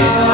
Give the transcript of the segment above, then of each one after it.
Yeah.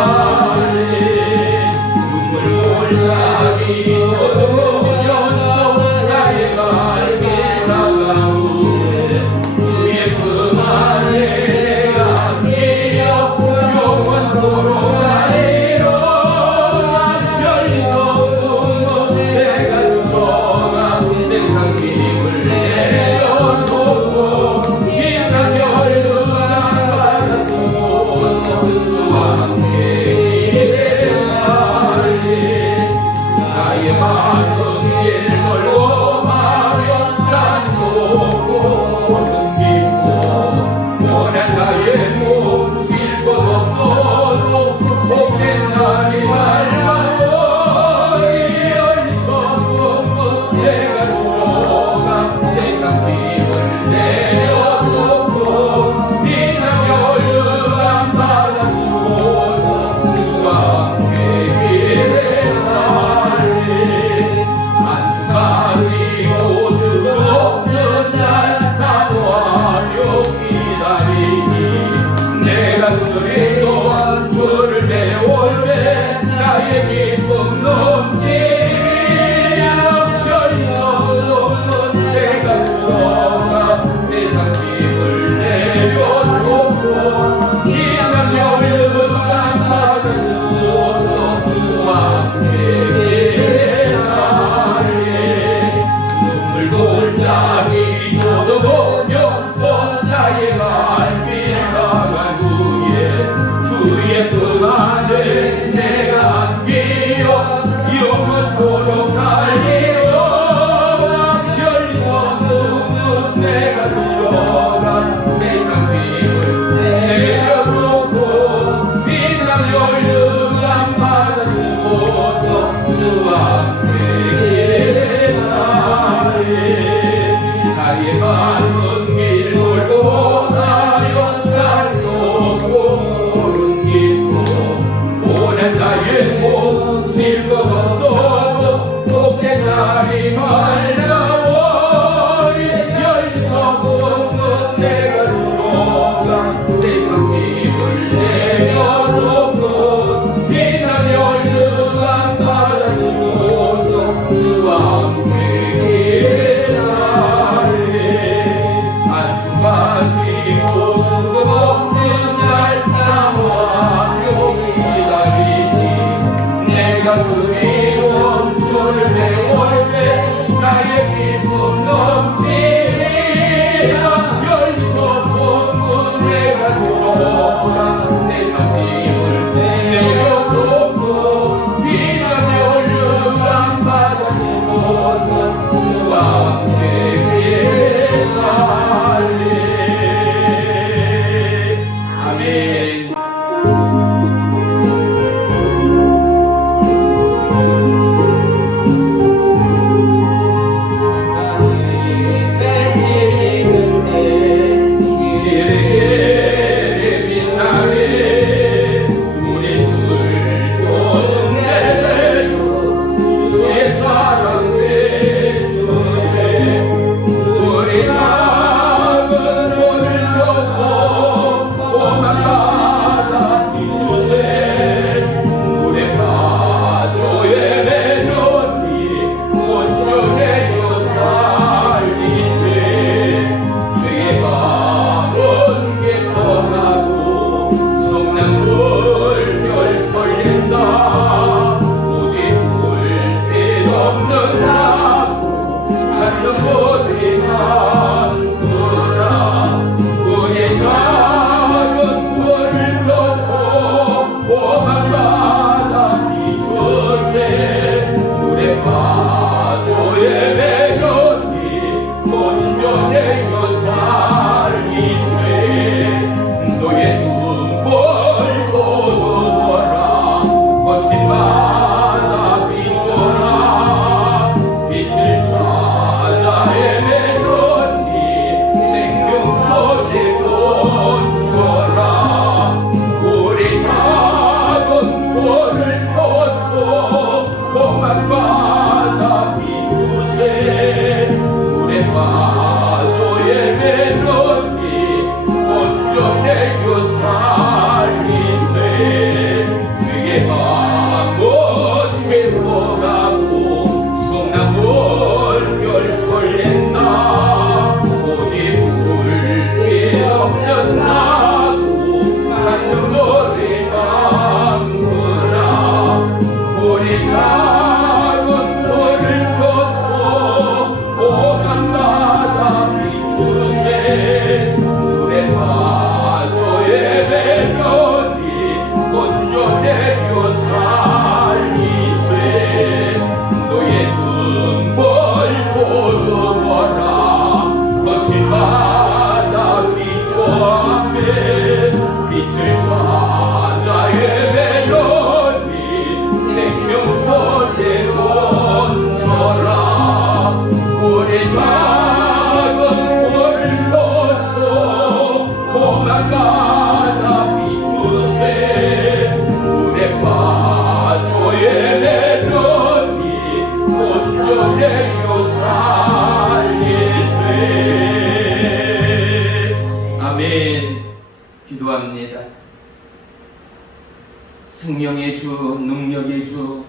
생명의 주, 능력의 주,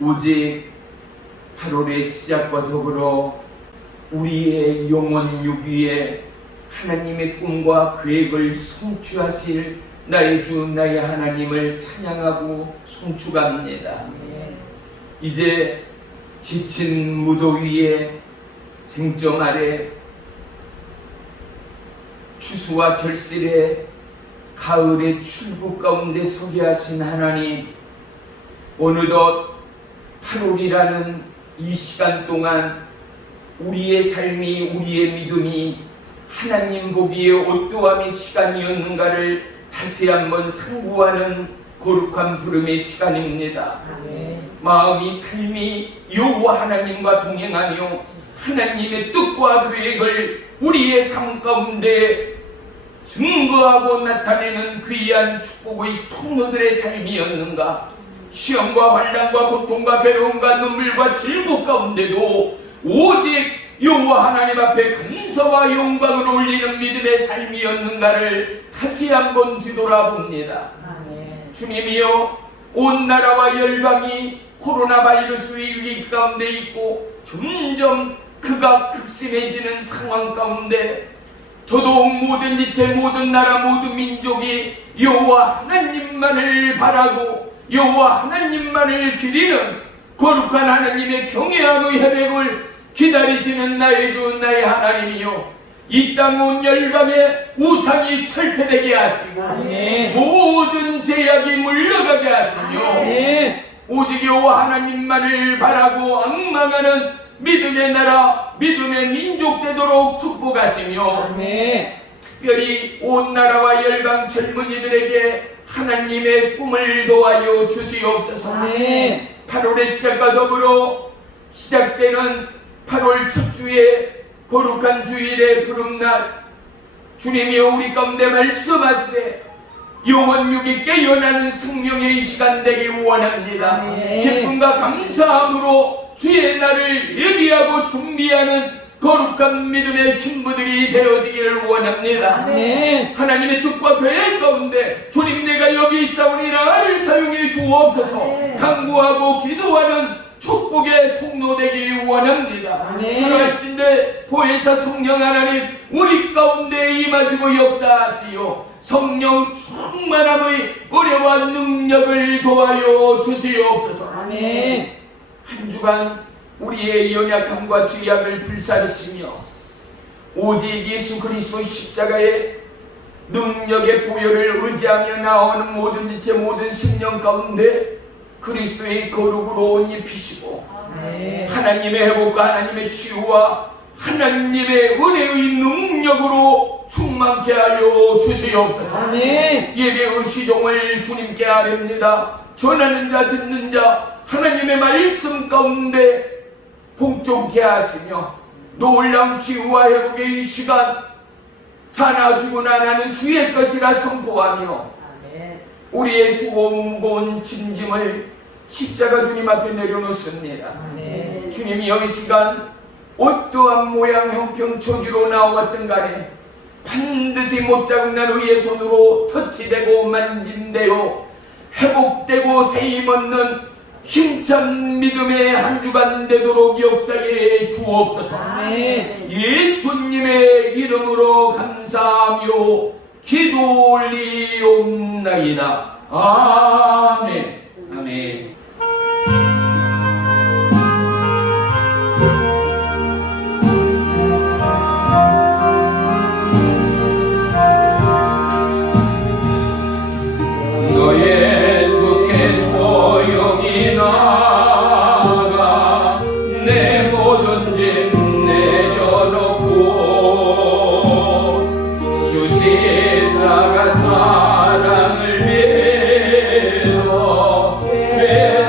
오직 8월의 시작과 더불어 우리의 영원 유기에 하나님의 꿈과 계획을 성취하실 나의 주, 나의 하나님을 찬양하고 송축합니다. 이제 지친 무더위에 생점 아래 추수와 결실에 가을의 출구 가운데 서게 하신 하나님, 어느덧 8월이라는 이 시간 동안 우리의 삶이, 우리의 믿음이 하나님 보기에 어떠함의 시간이었는가를 다시 한번 상고하는 거룩한 부름의 시간입니다. 마음이, 삶이 여호와 하나님과 동행하며 하나님의 뜻과 계획을 우리의 삶 가운데 증거하고 나타내는 귀한 축복의 통로들의 삶이었는가? 시험과 환난과 고통과 괴로움과 눈물과 질곡 가운데도 오직 여호와 하나님 앞에 감사와 영광을 올리는 믿음의 삶이었는가를 다시 한번 뒤돌아봅니다. 주님이여, 온 나라와 열방이 코로나 바이러스의 위기 가운데 있고 점점 극심해지는 상황 가운데 더더욱 모든 지체, 모든 나라, 모든 민족이 여호와 하나님만을 바라고 여호와 하나님만을 기리는 거룩한 하나님의 경외함의 혈액을 기다리시는 나의 주, 나의 하나님이요, 이 땅 온 열방의 우상이 철폐되게 하시고 모든 제약이 물러가게 하시며 오직 여호와 하나님만을 바라고 앙망하는 믿음의 나라, 믿음의 민족 되도록 축복하시며 특별히 온 나라와 열방 젊은이들에게 하나님의 꿈을 도와여 주시옵소서. 8월의 시작과 더불어 시작되는 8월 첫 주에 거룩한 주일의 부름날, 주님이여 우리 가운데 말씀하시되 영원 육이 깨어나는 생명의 시간 되기 원합니다. 기쁨과 감사함으로 주의 날을 예비하고 준비하는 거룩한 믿음의 신부들이 되어지기를 원합니다. 하나님의 뜻과 계획 가운데 주님, 내가 여기 있사오니 나를 사용해 주옵소서 강구하고 기도하는 축복의 통로 되기 원합니다. 그럴진데 보혜사 성령 하나님, 우리 가운데 임하시고 역사하시오 성령 충만함의 은혜와 능력을 도와여 주시옵소서. 한 주간 우리의 연약함과 죄악을 불사르시며 오직 예수 그리스도 십자가의 능력의 보혈을 의지하며 나오는 모든 지체, 모든 심령 가운데 그리스도의 거룩으로 옷 입히시고 하나님의 회복과 하나님의 치유와 하나님의 은혜의 능력으로 충만케 하여 주시옵소서. 예배의 시종을 주님께 아뢰옵니다. 전하는 자, 듣는 자 하나님의 말씀 가운데 복종케 하시며 놀라운 치유와 회복의 이 시간 사나 죽으나 나는 주의 것이라 선포하며 우리의 수고 무거운 짐을 십자가 주님 앞에 내려놓습니다. 주님이 이 시간 어떠한 모양 형편 처지로 나왔든 간에 반드시 못자국난 의의 손으로 터치되고 만진되어 회복되고 세임 얻는 힘찬 믿음의 한 주간 되도록 역사해 주옵소서. 예수님의 이름으로 감사하며 기도 올리옵나이다. 아멘. 아멘. 십자가 사랑을 믿어 죄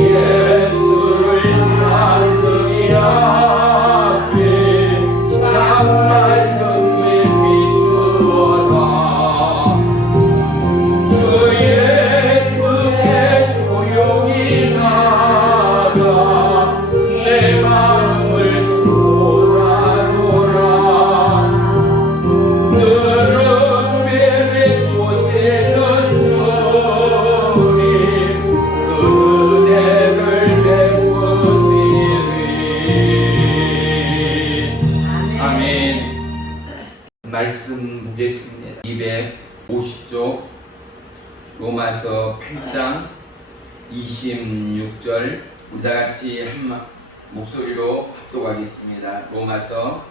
예수를 찾으리 앞에 참맑은 빛 비추어라. 그 예수께 조용히 나가 내 마음을 쏟아놓으라. 그런 외의 곳에는 주님 그대를 베푸시리. 아멘. 말씀 보겠습니다. 250쪽 로마서 8장 26절 우리 다 같이 한 목소리로 합독하겠습니다. 로마서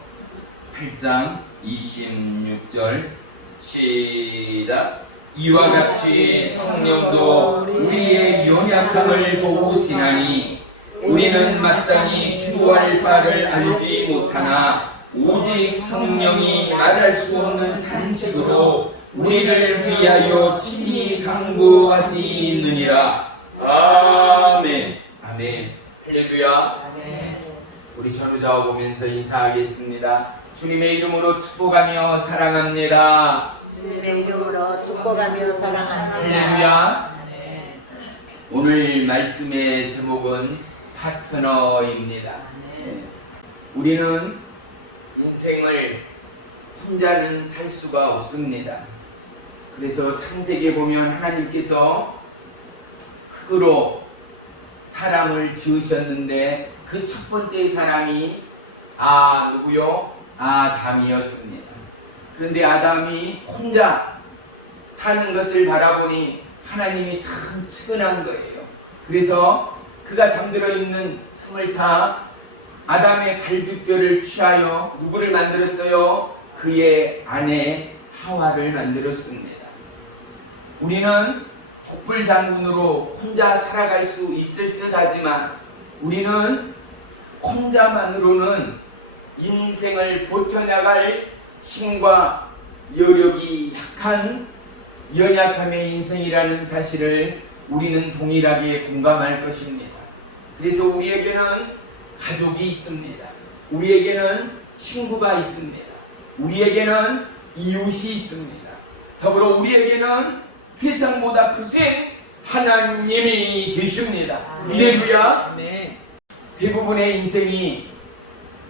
8장 26절 시작. 이와 같이 성령도 우리의 연약함을 도우시나니 우리는 마땅히 기도할 바를 알지 못하나 오직 성령이 말할 수 없는 탄식으로 우리를 위하여 친히 간구하시느니라. 아멘. 아멘. 할렐루야. 우리 전우자와 보면서 인사하겠습니다. 주님의 이름으로 축복하며 사랑합니다. 주님의 이름으로 축복하며 사랑합니다. 할렐루야. 오늘 말씀의 제목은 파트너입니다. 우리는 인생을 혼자는 살 수가 없습니다. 그래서 창세기에 보면 하나님께서 흙으로 사람을 지으셨는데 그 첫 번째 사람이 누구요? 아담이었습니다. 그런데 아담이 혼자 사는 것을 바라보니 하나님이 참 측은한 거예요. 그래서 그가 잠들어 있는 틈을 타 아담의 갈비뼈를 취하여 누구를 만들었어요? 그의 아내 하와를 만들었습니다. 우리는 독불장군으로 혼자 살아갈 수 있을 듯 하지만 우리는 혼자만으로는 인생을 버텨나갈 힘과 여력이 약한 연약함의 인생이라는 사실을 우리는 동일하게 공감할 것입니다. 그래서 우리에게는 가족이 있습니다. 우리에게는 친구가 있습니다. 우리에게는 이웃이 있습니다. 더불어 우리에게는 세상보다 크신 하나님이 계십니다. 할렐루야. 대부분의 인생이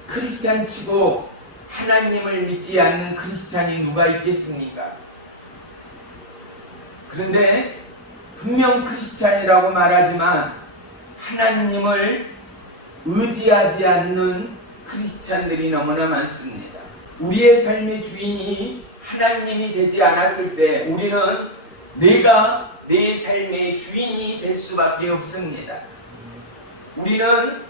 크리스찬 치고 하나님을 믿지 않는 크리스찬이 누가 있겠습니까? 그런데 분명 크리스찬이라고 말하지만 하나님을 의지하지 않는 크리스찬들이 너무나 많습니다. 우리의 삶의 주인이 하나님이 되지 않았을 때 우리는 내가 내 삶의 주인이 될 수밖에 없습니다. 우리는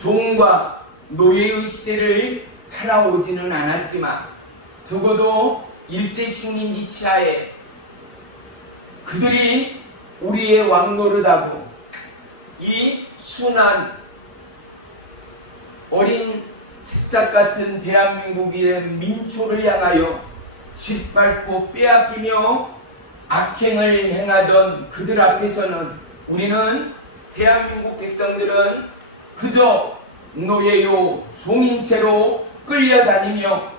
종과 노예의 시대를 살아오지는 않았지만 적어도 일제식민지 치하에 그들이 우리의 왕노릇하고 이 순한 어린 새싹 같은 대한민국의 민초를 향하여 짓밟고 빼앗기며 악행을 행하던 그들 앞에서는 우리는 대한민국 백성들은 그저 노예요 종인 채로 끌려다니며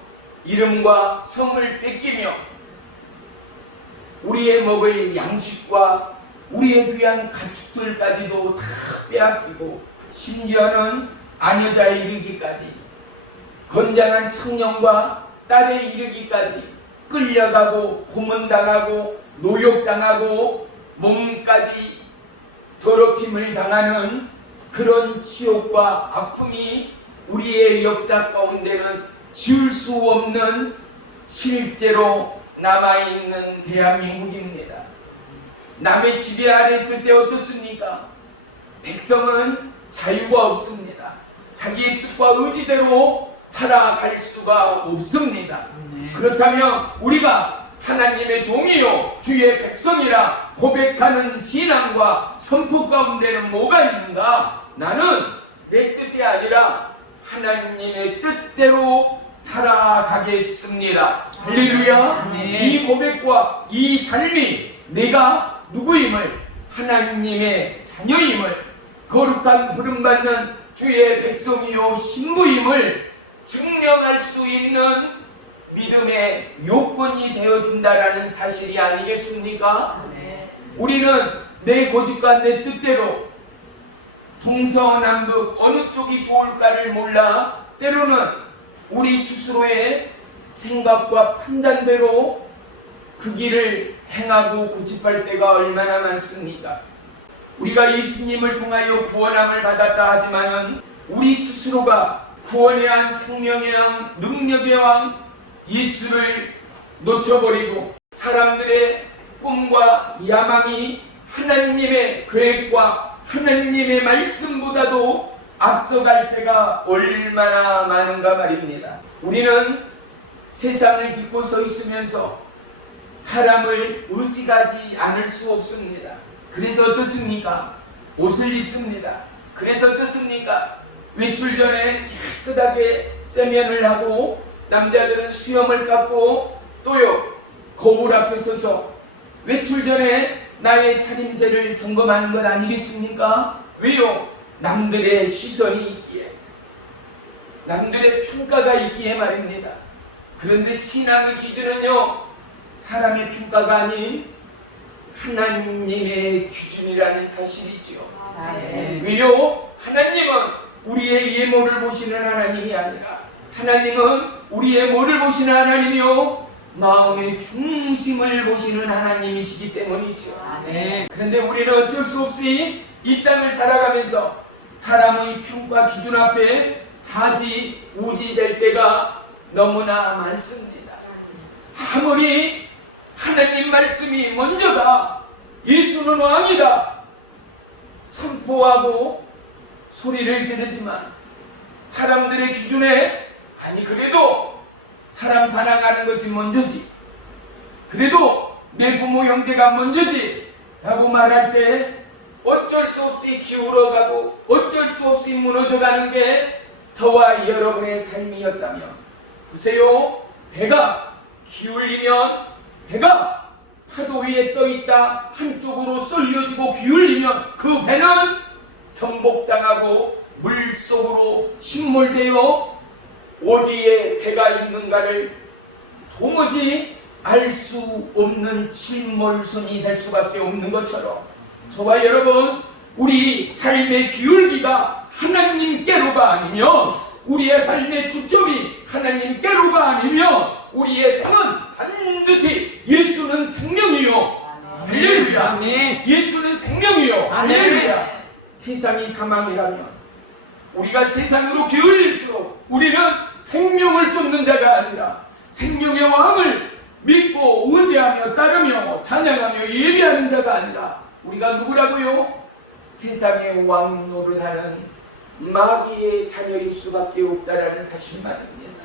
이름과 성을 뺏기며 우리의 먹을 양식과 우리의 귀한 가축들까지도 다 빼앗기고 심지어는 아녀자에 이르기까지 건장한 청년과 딸에 이르기까지 끌려가고 고문당하고 노역당하고 몸까지 더럽힘을 당하는 그런 치욕과 아픔이 우리의 역사 가운데는 지울 수 없는 실제로 남아있는 대한민국입니다. 남의 지배 아래 있을 때 어떻습니까? 백성은 자유가 없습니다. 자기의 뜻과 의지대로 살아갈 수가 없습니다. 그렇다면 우리가 하나님의 종이요 주의 백성이라 고백하는 신앙과 선포 가운데는 뭐가 있는가? 나는 내 뜻이 아니라 하나님의 뜻대로 살아가겠습니다. 할렐루야. 이 고백과 이 삶이 내가 누구임을 하나님의 자녀임을, 거룩한 부름받는 주의 백성이요 신부임을 증명할 수 있는 믿음의 요건이 되어준다라는 사실이 아니겠습니까? 우리는 내 고집과 내 뜻대로 동서남북 어느 쪽이 좋을까를 몰라 때로는 우리 스스로의 생각과 판단대로 그 길을 행하고 고집할 때가 얼마나 많습니까? 우리가 예수님을 통하여 구원함을 받았다 하지만은 우리 스스로가 구원의 왕, 생명의 왕, 능력의 왕 예수를 놓쳐버리고 사람들의 꿈과 야망이 하나님의 계획과 하나님의 말씀보다도 앞서갈 때가 얼마나 많은가 말입니다. 우리는 세상을 딛고 서 있으면서 사람을 의식하지 않을 수 없습니다. 그래서 어떻습니까? 옷을 입습니다. 그래서 어떻습니까? 외출 전에 깨끗하게 세면을 하고 남자들은 수염을 깎고 또요 거울 앞에 서서 외출 전에 나의 차림새를 점검하는 것 아니겠습니까? 왜요? 남들의 시선이 있기에, 남들의 평가가 있기에 말입니다. 그런데 신앙의 기준은요, 사람의 평가가 아닌 하나님의 기준이라는 사실이지요. 왜요? 하나님은 우리의 예모를 보시는 하나님이 아니라 하나님은 우리의 뭐를 보시는 하나님이요? 마음의 중심을 보시는 하나님이시기 때문이죠. 그런데 우리는 어쩔 수 없이 이 땅을 살아가면서 사람의 평가 기준 앞에 좌지우지 될 때가 너무나 많습니다. 아무리 하나님 말씀이 먼저다, 예수는 왕이다 선포하고 소리를 지르지만 사람들의 기준에 아니 그래도 사람 사랑하는 것이 먼저지, 그래도 내 부모 형제가 먼저지 라고 말할 때 어쩔 수 없이 기울어가고 어쩔 수 없이 무너져가는 게 저와 여러분의 삶이었다면, 보세요, 배가 기울이면, 배가 파도 위에 떠있다 한쪽으로 쏠려지고 기울이면 그 배는 정복당하고 물속으로 침몰되어 어디에 배가 있는가를 도무지 알 수 없는 침몰선이 될 수밖에 없는 것처럼 저와 여러분, 우리 삶의 기울기가 하나님께로가 아니면, 우리의 삶의 초점이 하나님께로가 아니면 우리의 삶은 반드시 예수는 생명이요, 할렐루야, 예수는 생명이요, 할렐루야, 세상이 사망이라면 우리가 세상으로 기울일수록 우리는 생명을 쫓는 자가 아니라 생명의 왕을 믿고 의지하며 따르며 찬양하며 예배하는 자가 아니라 우리가 누구라고요? 세상의 왕 노릇하는 마귀의 자녀일 수밖에 없다라는 사실만입니다.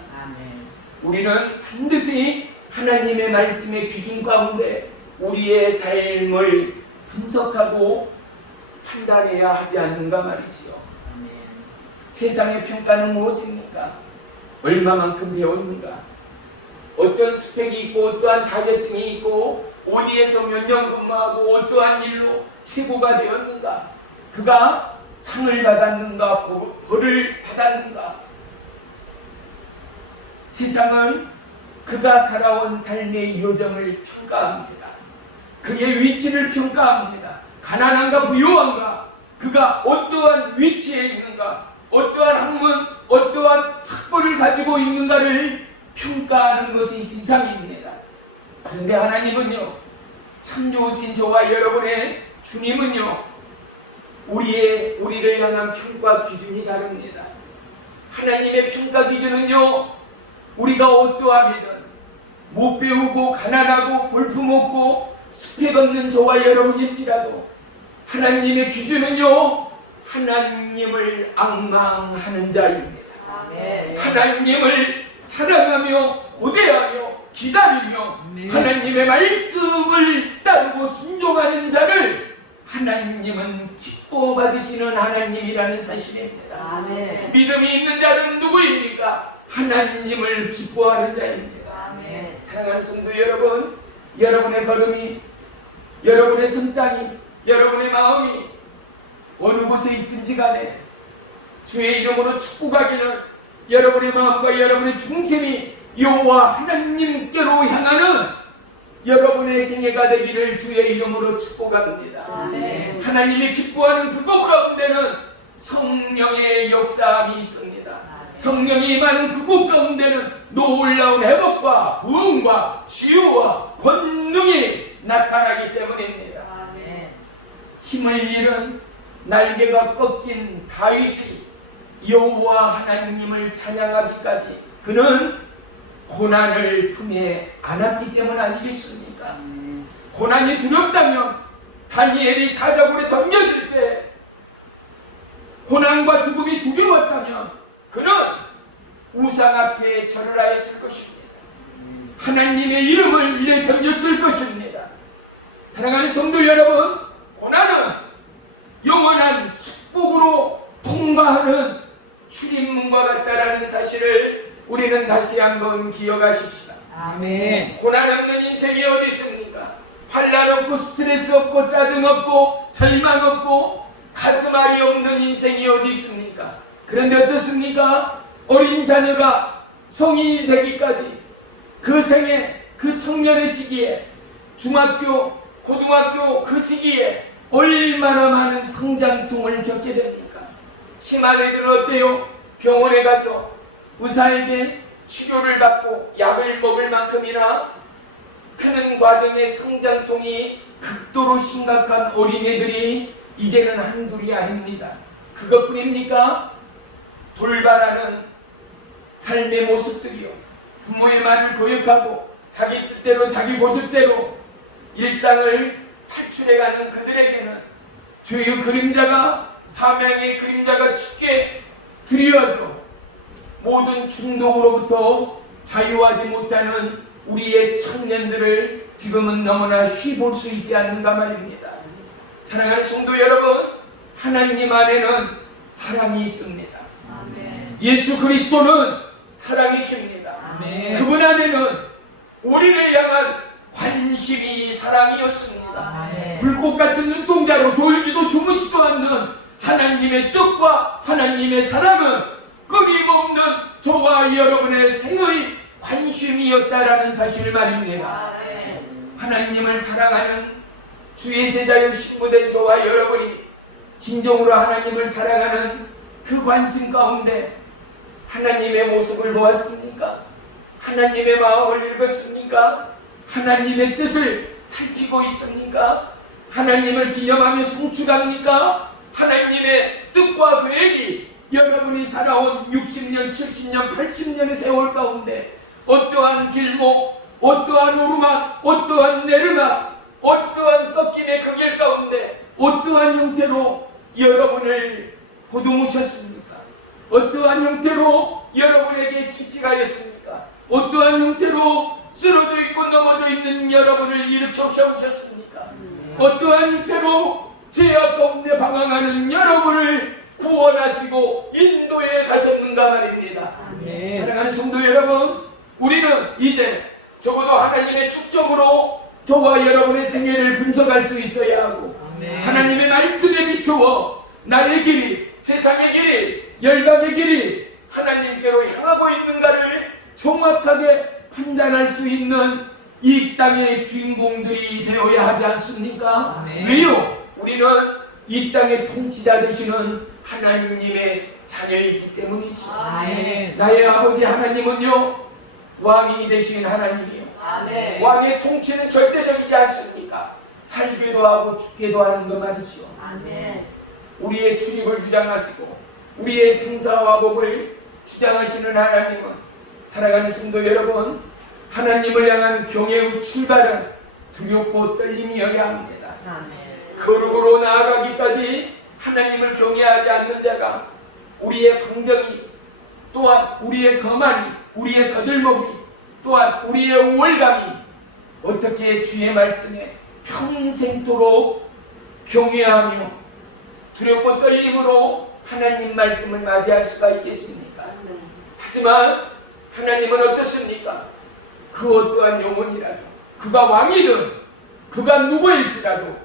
우리는 반드시 하나님의 말씀의 기준 가운데 우리의 삶을 분석하고 판단해야 하지 않는가 말이지요. 세상의 평가는 무엇입니까? 얼마만큼 배웠는가? 어떤 스펙이 있고 어떠한 자격증이 있고 어디에서 몇 년 근무하고 어떠한 일로 최고가 되었는가? 그가 상을 받았는가? 벌을 받았는가? 세상은 그가 살아온 삶의 여정을 평가합니다. 그의 위치를 평가합니다. 가난한가 부유한가? 그가 어떠한 위치에 있는가? 어떠한 학문, 어떠한 학벌을 가지고 있는가를 평가하는 것이 세상입니다. 그런데 하나님은요, 참 좋으신 저와 여러분의 주님은요, 우리를 향한 평가 기준이 다릅니다. 하나님의 평가 기준은요, 우리가 어떠함이든 못 배우고 가난하고 볼품없고 스펙 없는 저와 여러분일지라도 하나님의 기준은요, 하나님을 앙망하는 자입니다. 하나님을 사랑하며 고대하며 기다리며 하나님의 말씀을 따르고 순종하는 자를 하나님은 기뻐 받으시는 하나님이라는 사실입니다. 믿음이 있는 자는 누구입니까? 하나님을 기뻐하는 자입니다. 사랑하는 성도 여러분, 여러분의 걸음이, 여러분의 손땅이 여러분의 마음이 어느 곳에 있든지 간에 주의 이름으로 축복하기는 여러분의 마음과 여러분의 중심이 여호와 하나님께로 향하는 여러분의 생애가 되기를 주의 이름으로 축복합니다. 아멘. 하나님이 기뻐하는 그곳 가운데는 성령의 역사함이 있습니다. 성령이 임하는 그곳 가운데는 놀라운 회복과 부흥과 치유와 권능이 나타나기 때문입니다. 아멘. 힘을 잃은 날개가 꺾인 다윗이 여호와 하나님을 찬양하기까지 그는 고난을 품에 안았기 때문 아니겠습니까? 고난이 두렵다면 다니엘이 사자굴에 던져질 때 고난과 죽음이 두려웠다면 그는 우상 앞에 절을 하였을 것입니다. 하나님의 이름을 내던졌을 것입니다. 사랑하는 성도 여러분, 고난은 영원한 축복으로 통과하는 출입문과 같다라는 사실을 우리는 다시 한번 기억하십시다. 아멘. 고난 없는 인생이 어디 있습니까? 환난 없고 스트레스 없고 짜증 없고 절망 없고 가슴앓이 없는 인생이 어디 있습니까? 그런데 어떻습니까? 어린 자녀가 성인이 되기까지 그 생애, 그 청년의 시기에 중학교, 고등학교 그 시기에 얼마나 많은 성장통을 겪게 됩니까? 심한 애들은 어때요? 병원에 가서 의사에게 치료를 받고 약을 먹을 만큼이나 크는 과정의 성장통이 극도로 심각한 어린애들이 이제는 한둘이 아닙니다. 그것뿐입니까? 돌발하는 삶의 모습들이요. 부모의 말을 거역하고 자기 뜻대로 자기 고집대로 일상을 탈출해가는 그들에게는 죄의 그림자가 사명의 그림자가 짙게 드리워져 모든 충동으로부터 자유하지 못하는 우리의 청년들을 지금은 너무나 쉬 볼 수 있지 않는가 말입니다. 사랑하는 성도 여러분, 하나님 안에는 사랑이 있습니다. 아멘. 예수 그리스도는 사랑이십니다. 아멘. 그분 안에는 우리를 향한 관심이 사랑이었습니다. 아멘. 불꽃 같은 눈동자로 졸지도 주무시도 않는 하나님의 뜻과 하나님의 사랑은 끊임없는 저와 여러분의 생의 관심이었다라는 사실 말입니다. 아멘. 하나님을 사랑하는 주의 제자요 신부된 저와 여러분이 진정으로 하나님을 사랑하는 그 관심 가운데 하나님의 모습을 보았습니까? 하나님의 마음을 읽었습니까? 하나님의 뜻을 살피고 있습니까? 하나님을 기념하며 송축합니까? 하나님의 뜻과 계획이 여러분이 살아온 60년, 70년, 80년의 세월 가운데 어떠한 길목, 어떠한 오르막, 어떠한 내르막, 어떠한 꺾임의 그 길 가운데 어떠한 형태로 여러분을 보듬으셨습니까? 어떠한 형태로 여러분에게 칙칙하였습니까? 어떠한 형태로 쓰러져 있고 넘어져 있는 여러분을 일으켜 세우셨습니까? 어떠한 형태로 죄악 가운데 방황하는 여러분을 구원하시고 인도에 가셨는가 말입니다. 아멘. 사랑하는 성도 여러분, 우리는 이제 적어도 하나님의 축적으로 저와 여러분의 생애를 분석할 수 있어야 하고 아멘. 하나님의 말씀에 비추어 나의 길이, 세상의 길이, 열방의 길이 하나님께로 향하고 있는가를 정확하게 판단할 수 있는 이 땅의 주인공들이 되어야 하지 않습니까? 아멘. 왜요? 우리는 이 땅의 통치자 되시는 하나님의 자녀이기 때문이죠. 아멘. 나의 아버지 하나님은요, 왕이 되신 하나님이요. 아멘. 왕의 통치는 절대적이지 않습니까? 살기도 하고 죽기도 하는 것 말이죠. 아멘. 우리의 출입을 주장하시고 우리의 생사와 복을 주장하시는 하나님은, 사랑하는 성도 여러분, 하나님을 향한 경외의 출발은 두렵고 떨림이어야 합니다. 아멘. 거룩으로 나아가기까지 하나님을 경외하지 않는 자가 우리의 방정이, 또한 우리의 거만이, 우리의 거들먹이, 또한 우리의 우월감이 어떻게 주의 말씀에 평생토록 경외하며 두렵고 떨림으로 하나님 말씀을 맞이할 수가 있겠습니까? 하지만 하나님은 어떻습니까? 그 어떠한 영혼이라도, 그가 왕이든 그가 누구일지라도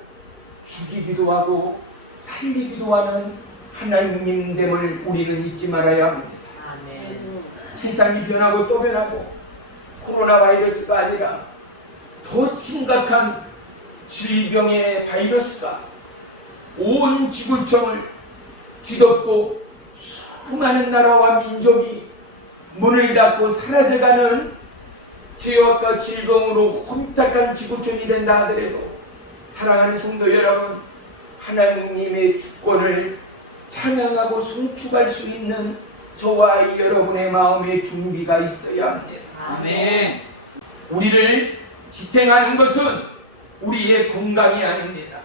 죽이기도 하고 살리기도 하는 하나님됨을 우리는 잊지 말아야 합니다. 아멘. 세상이 변하고 또 변하고 코로나 바이러스가 아니라 더 심각한 질병의 바이러스가 온 지구촌을 뒤덮고 수많은 나라와 민족이 문을 닫고 사라져가는 죄악과 질병으로 혼탁한 지구촌이 된다 하더라도 사랑하는 성도 여러분, 하나님의 주권을 찬양하고 송축할 수 있는 저와 여러분의 마음의 준비가 있어야 합니다. 아멘. 우리를 지탱하는 것은 우리의 건강이 아닙니다.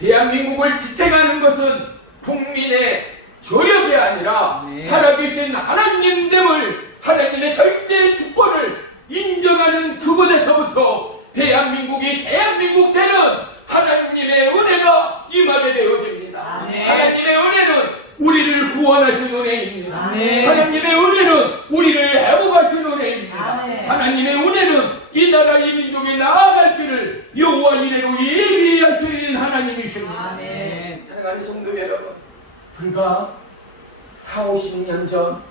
대한민국을 지탱하는 것은 국민의 저력이 아니라 살아계신 하나님됨을, 하나님의 절대 주권을 인정하는 그곳에서부터 대한민국이 대한민국 되는 하나님의 은혜가 임하게 되어집니다. 하나님의 은혜는 우리를 구원하신 은혜입니다. 하나님의 은혜는 우리를 회복하신 은혜입니다. 하나님의 은혜는 이 나라 이 민족이 나아갈 길을 여호와 이레로 예비하시는 하나님이십니다. 사랑하는 성도 여러분, 불과 40-50년 전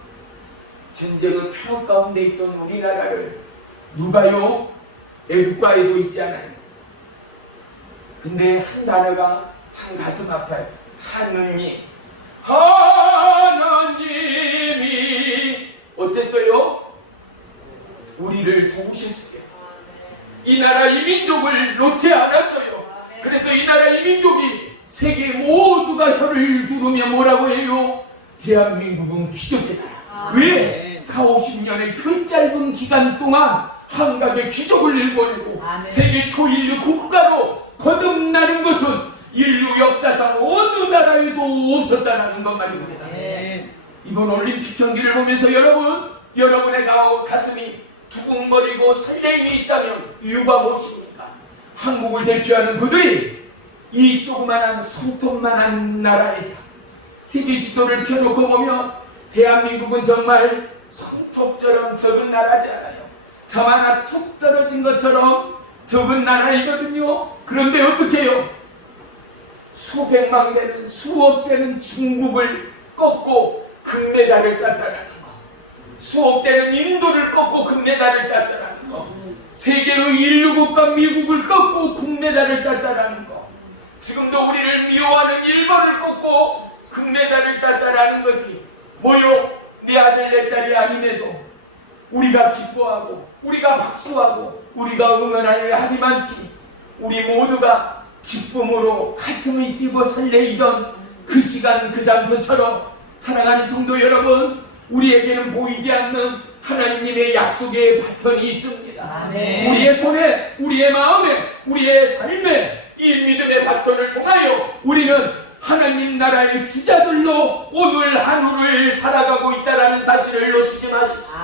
전쟁의 평화 가운데 있던 우리나라를 누가요? 애국가에도 있지 않아요. 근데 한 단어가 참 가슴 아파요. 하느님. 하나님이 어땠어요? 우리를 도우셨어요. 이 나라 이 민족을 놓지 않았어요. 그래서 이 나라 이 민족이 세계 모두가 혀를 두르며 뭐라고 해요? 대한민국은 기적의 나라. 왜? 40-50년의 그 짧은 기간 동안 한각의 기적을 일궈내고 세계 초인류 국가로 거듭나는 것은 인류 역사상 어느 나라에도 없었다는 것 말입니다. 이번 올림픽 경기를 보면서 여러분의 가슴이 두근거리고 설렘이 있다면 이유가 무엇입니까? 한국을 대표하는 그들이 이 조그만한 손톱만한 나라에서 세계 지도를 펴놓고 보면 대한민국은 정말 손톱처럼 적은 나라지 않아요. 점 하나 툭 떨어진 것처럼 적은 나라이거든요. 그런데 어떻게 해요? 수백만 대는 수억 대는 중국을 꺾고 금메달을 땄다는 거, 수억 대는 인도를 꺾고 금메달을 땄다는 거, 세계의 인류국가 미국을 꺾고 금메달을 땄다는 거, 지금도 우리를 미워하는 일본을 꺾고 금메달을 땄다는 것이 뭐요? 내 아들 내 딸이 아님에도 우리가 기뻐하고 우리가 박수하고 우리가 응원할 하니만치 우리 모두가 기쁨으로 가슴이 뛰고 설레이던 그 시간 그 장소처럼 사랑하는 성도 여러분, 우리에게는 보이지 않는 하나님의 약속의 바톤이 있습니다. 우리의 손에, 우리의 마음에, 우리의 삶에 이 믿음의 바톤을 통하여 우리는 하나님 나라의 주자들로 오늘 하루를 살아가고 있다는 사실을 놓치지 마십시오.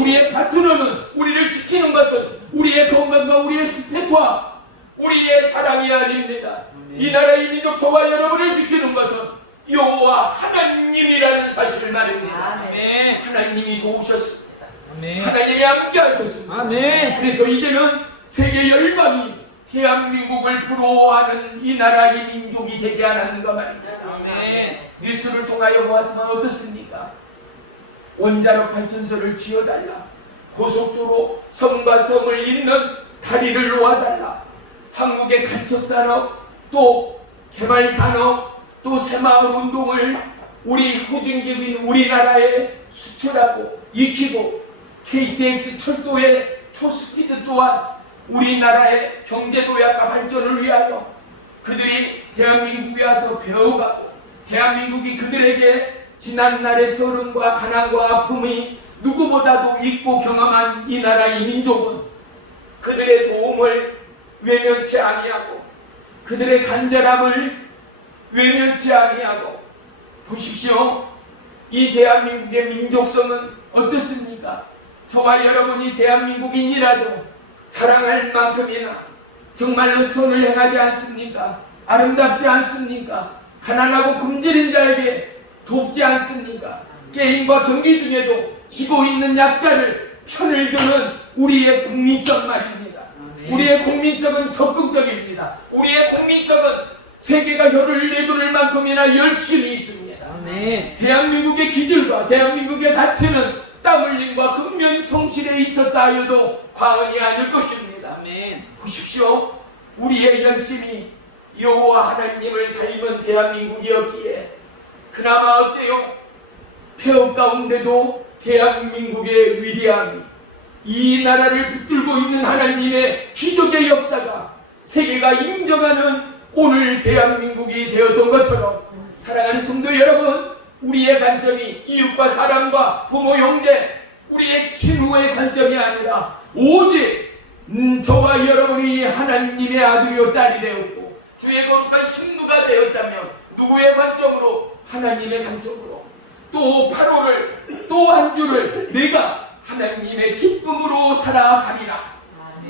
우리의 파트너는, 우리를 지키는 것은 우리의 건강과 우리의 스펙과 우리의 사랑이 아닙니다. 이 나라의 민족 저와 여러분을 지키는 것은 여호와 하나님이라는 사실을 말입니다. 하나님이 도우셨습니다. 하나님이 함께하셨습니다. 그래서 이제는 세계 열방이 대한민국을 부러워하는 이 나라 이 민족이 되지 않았는가 말입니다. 뉴스를 통하여 보았지만 어떻습니까? 원자력 발전소를 지어달라, 고속도로 성과 성을 잇는 다리를 놓아달라, 한국의 간척산업, 또 개발산업, 또 새마을 운동을 우리 후진국인 우리나라에 수출하고 익히고 KTX 철도의 초스피드 또한 우리나라의 경제도약과 발전을 위하여 그들이 대한민국에 와서 배워가고 대한민국이 그들에게 지난날의 서름과 가난과 아픔이 누구보다도 잊고 경험한 이 나라 이 민족은 그들의 도움을 외면치 아니하고 그들의 간절함을 외면치 아니하고, 보십시오. 이 대한민국의 민족성은 어떻습니까? 저와 여러분이 대한민국인이라도 자랑할 만큼이나 정말로 선을 행하지 않습니까? 아름답지 않습니까? 가난하고 굶주린 자에게 돕지 않습니까? 게임과 경기 중에도 지고 있는 약자를 편을 드는 우리의 국민성 말입니다. 우리의 국민성은 적극적입니다. 우리의 국민성은 세계가 혀를 내두를 만큼이나 열심히 있습니다. 아멘. 대한민국의 기질과 대한민국의 가치는 땀 흘림과 근면 성실에 있었다 하여도 과언이 아닐 것입니다. 아멘. 보십시오. 우리의 열심이 여호와 하나님을 닮은 대한민국이었기에 그나마 어때요? 폐허 가운데도 대한민국의 위대함이, 이 나라를 붙들고 있는 하나님의 기적의 역사가 세계가 인정하는 오늘 대한민국이 되었던 것처럼, 사랑하는 성도 여러분, 우리의 관점이 이웃과 사람과 부모 형제, 우리의 친구의 관점이 아니라 오직 저와 여러분이 하나님의 아들이요 딸이 되었고 주의 거룩한 신부가 되었다면 누구의 관점으로? 하나님의 관점으로. 또 8월을 또 한 주를 내가 하나님의 기쁨으로 살아가리라.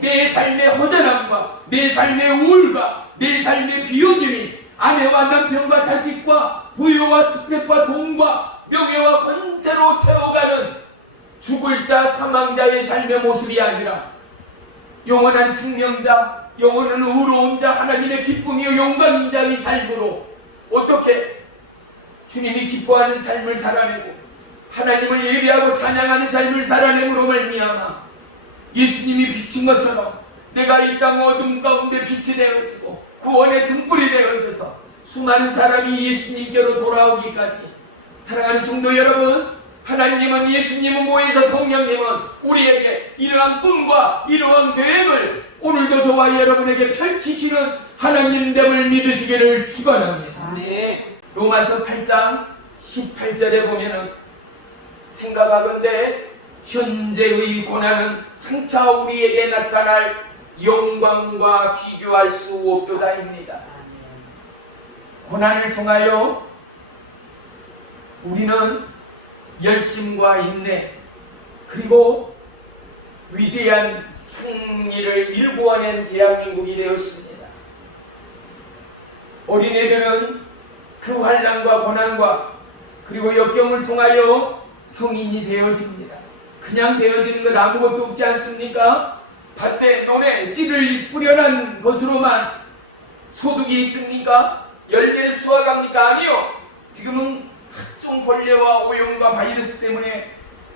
내 삶의 허전함과 내 삶의 우울과 내 삶의 비워짐이 아내와 남편과 자식과 부유와 스펙과 돈과 명예와 권세로 채워가는 죽을 자 사망자의 삶의 모습이 아니라 영원한 생명자, 영원한 의로운 자, 하나님의 기쁨이요 영광인 자의 삶으로 어떻게 주님이 기뻐하는 삶을 살아내고 하나님을 예배하고 찬양하는 삶을 살아내므로 말미암아 예수님이 비친 것처럼 내가 이 땅 어둠 가운데 빛이 되어지고 구원의 등불이 되어져서 수많은 사람이 예수님께로 돌아오기까지, 사랑하는 성도 여러분, 하나님은, 예수님은, 모여서 성령님은 우리에게 이러한 꿈과 이러한 계획을 오늘도 저와 여러분에게 펼치시는 하나님됨을 믿으시기를 축원합니다. 아멘. 로마서 8장 18절에 보면은 생각하건대 현재의 고난은 장차 우리에게 나타날 영광과 비교할 수 없도다입니다. 고난을 통하여 우리는 열심과 인내 그리고 위대한 승리를 일구어낸 대한민국이 되었습니다. 어린애들은 그 환난과 고난과 그리고 역경을 통하여 성인이 되어집니다. 그냥 되어지는 것 아무것도 없지 않습니까? 밭에 논에 씨를 뿌려난 것으로만 소득이 있습니까? 열매를 수확합니까? 아니요. 지금은 각종 벌레와 오염과 바이러스 때문에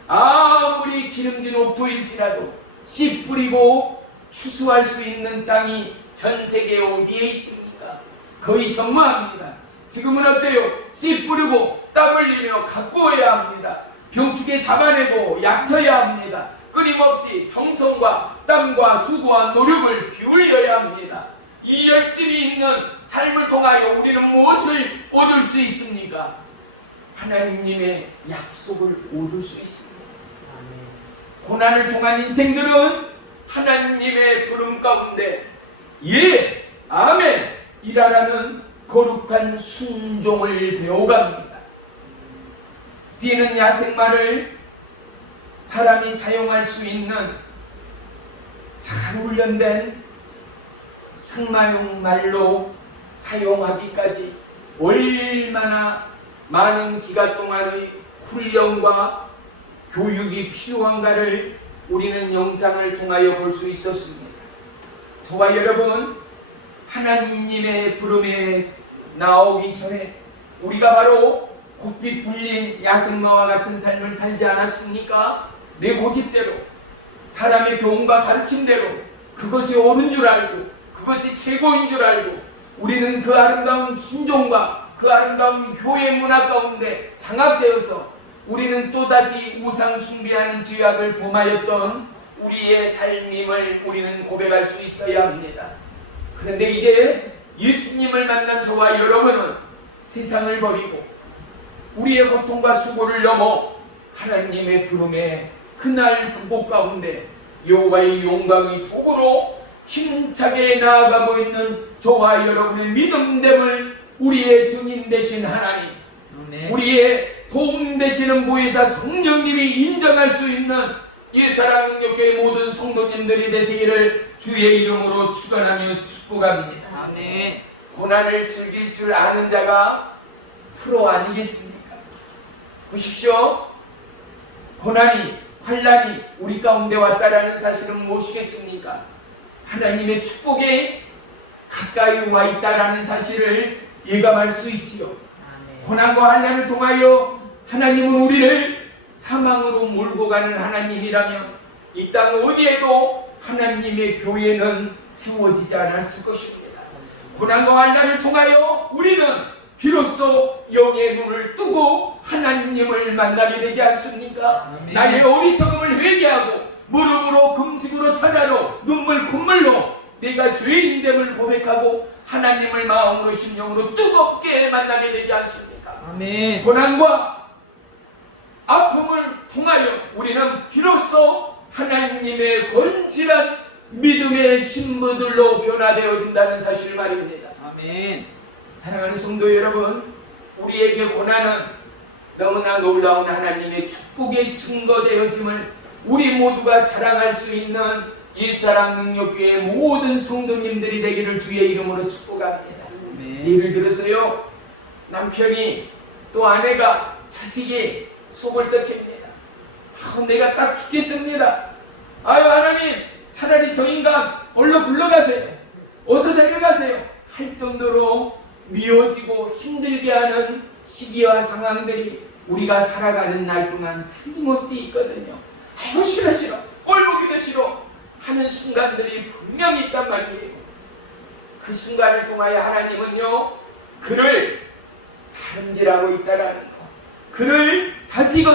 아무리 기름진 옥토일지라도 씨 뿌리고 추수할 수 있는 땅이 전 세계에 어디에 있습니까? 거의 전무합니다. 지금은 어때요? 씨 뿌리고 땀 흘리며 가꾸어야 합니다. 병축에 잡아내고 약 쳐야 합니다. 끊임없이 정성과 땀과 수고와 노력을 기울여야 합니다. 이 열심이 있는 삶을 통하여 우리는 무엇을 얻을 수 있습니까? 하나님의 약속을 얻을 수 있습니다. 고난을 통한 인생들은 하나님의 부름 가운데 예, 아멘 이라라는 거룩한 순종을 배워갑니다. 뛰는 야생마를 사람이 사용할 수 있는 잘 훈련된 승마용 말로 사용하기까지 얼마나 많은 기간 동안의 훈련과 교육이 필요한가를 우리는 영상을 통하여 볼 수 있었습니다. 저와 여러분, 하나님의 부름에 나오기 전에 우리가 바로 곱빛 불린 야생마와 같은 삶을 살지 않았습니까? 내 고집대로, 사람의 교훈과 가르침대로 그것이 옳은 줄 알고 그것이 최고인 줄 알고 우리는 그 아름다운 순종과 그 아름다운 교회 문화 가운데 장악되어서 우리는 또다시 우상 숭배하는 죄악을 범하였던 우리의 삶임을 우리는 고백할 수 있어야 합니다. 그런데 이제 예수님을 만난 저와 여러분은 세상을 버리고 우리의 고통과 수고를 넘어 하나님의 부름에 그날 그곳 가운데 여호와의 영광의 도구로 힘차게 나아가고 있는 저와 여러분의 믿음됨을 우리의 증인 되신 하나님, 우리의 도움 되시는 보혜사 성령님이 인정할 수 있는 예사랑능력교회 모든 성도님들이 되시기를 주의 이름으로 축원하며 축복합니다. 아멘. 고난을 즐길 줄 아는 자가 프로 아니겠습니까? 보십시오. 고난이, 환난이 우리 가운데 왔다라는 사실은 무엇이겠습니까? 하나님의 축복에 가까이 와 있다라는 사실을 예감할 수 있지요. 고난과 환난을 통하여 하나님은 우리를 사망으로 몰고 가는 하나님이라면 이 땅 어디에도 하나님의 교회는 세워지지 않았을 것입니다. 고난과 환난을 통하여 우리는 비로소 영의 눈을 뜨고 하나님을 만나게 되지 않습니까? 아멘. 나의 어리석음을 회개하고 무릎으로 금식으로 철야로 눈물 콧물로 내가 죄인됨을 고백하고 하나님을 마음으로 심령으로 뜨겁게 만나게 되지 않습니까? 아멘. 고난과 아픔을 통하여 우리는 비로소 하나님의 건실한 믿음의 신부들로 변화되어진다는 사실 말입니다. 아멘. 사랑하는 성도 여러분, 우리에게 고난은 너무나 놀라운 하나님의 축복의 증거되어짐을 우리 모두가 자랑할 수 있는 이사랑 능력교회 모든 성도님들이 되기를 주의 이름으로 축복합니다. 아멘. 예를 들어서요, 남편이 또 아내가 자식이 속을 썩힙니다. 내가 딱 죽겠습니다. 아유 하나님, 차라리 저 인간 얼른 불러가세요. 어서 데려가세요. 할 정도로 미워지고 힘들게 하는 시기와 상황들이 우리가 살아가는 날 동안 틀림없이 있거든요. 아유 싫어 꼴보기도 싫어 하는 순간들이 분명히 있단 말이에요. 그 순간을 통하여 하나님은요, 그를 다름질하고 있다라는 거, 그를 다시금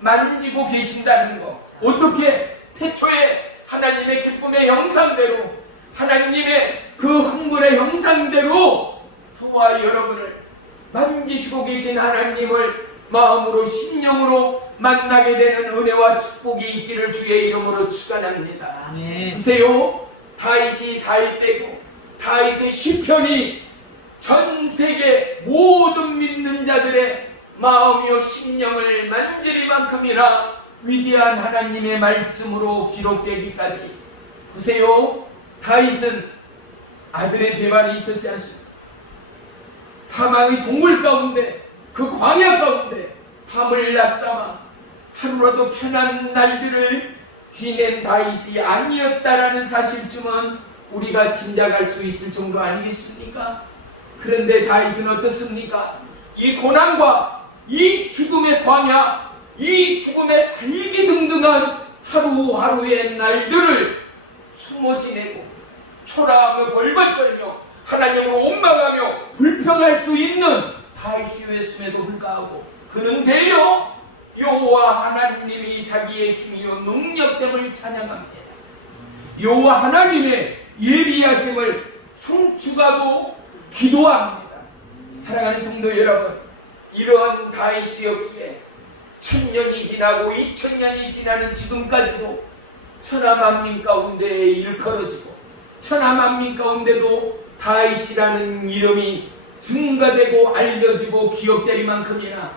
만지고 계신다는 거. 어떻게? 태초에 하나님의 기쁨의 형상대로, 하나님의 그 흥분의 형상대로 저와 여러분을 만지시고 계신 하나님을 마음으로 심령으로 만나게 되는 은혜와 축복이 있기를 주의 이름으로 축원합니다. 아멘. 보세요, 다윗이 다윗되고 다윗의 시편이 전 세계 모든 믿는 자들의 마음이요 심령을 만지리만큼이나 위대한 하나님의 말씀으로 기록되기까지. 보세요, 다윗은 아들의 배반이 있었지 않습니까? 사망의 동굴 가운데, 그 광야 가운데 밤을 낮삼아 하루라도 편한 날들을 지낸 다윗이 아니었다라는 사실쯤은 우리가 짐작할 수 있을 정도 아니겠습니까? 그런데 다윗은 어떻습니까? 이 고난과 이 죽음의 광야, 이 죽음의 살기등등한 하루하루의 날들을 숨어 지내고 초라하며 벌벌거리며 하나님을 원망하며 불평할 수 있는 다윗이었음에도 불구하고 그는 되려 여호와 하나님이 자기의 힘이요 능력됨을 찬양합니다. 여호와 하나님의 예비하심을 송축하고 기도합니다. 사랑하는 성도 여러분, 이러한 다윗이었기에 1000년이 지나고 2000년이 지나는 지금까지도 천하만민 가운데 일컬어지고 천하만민 가운데도 다윗이라는 이름이 증가되고 알려지고 기억되리만큼이나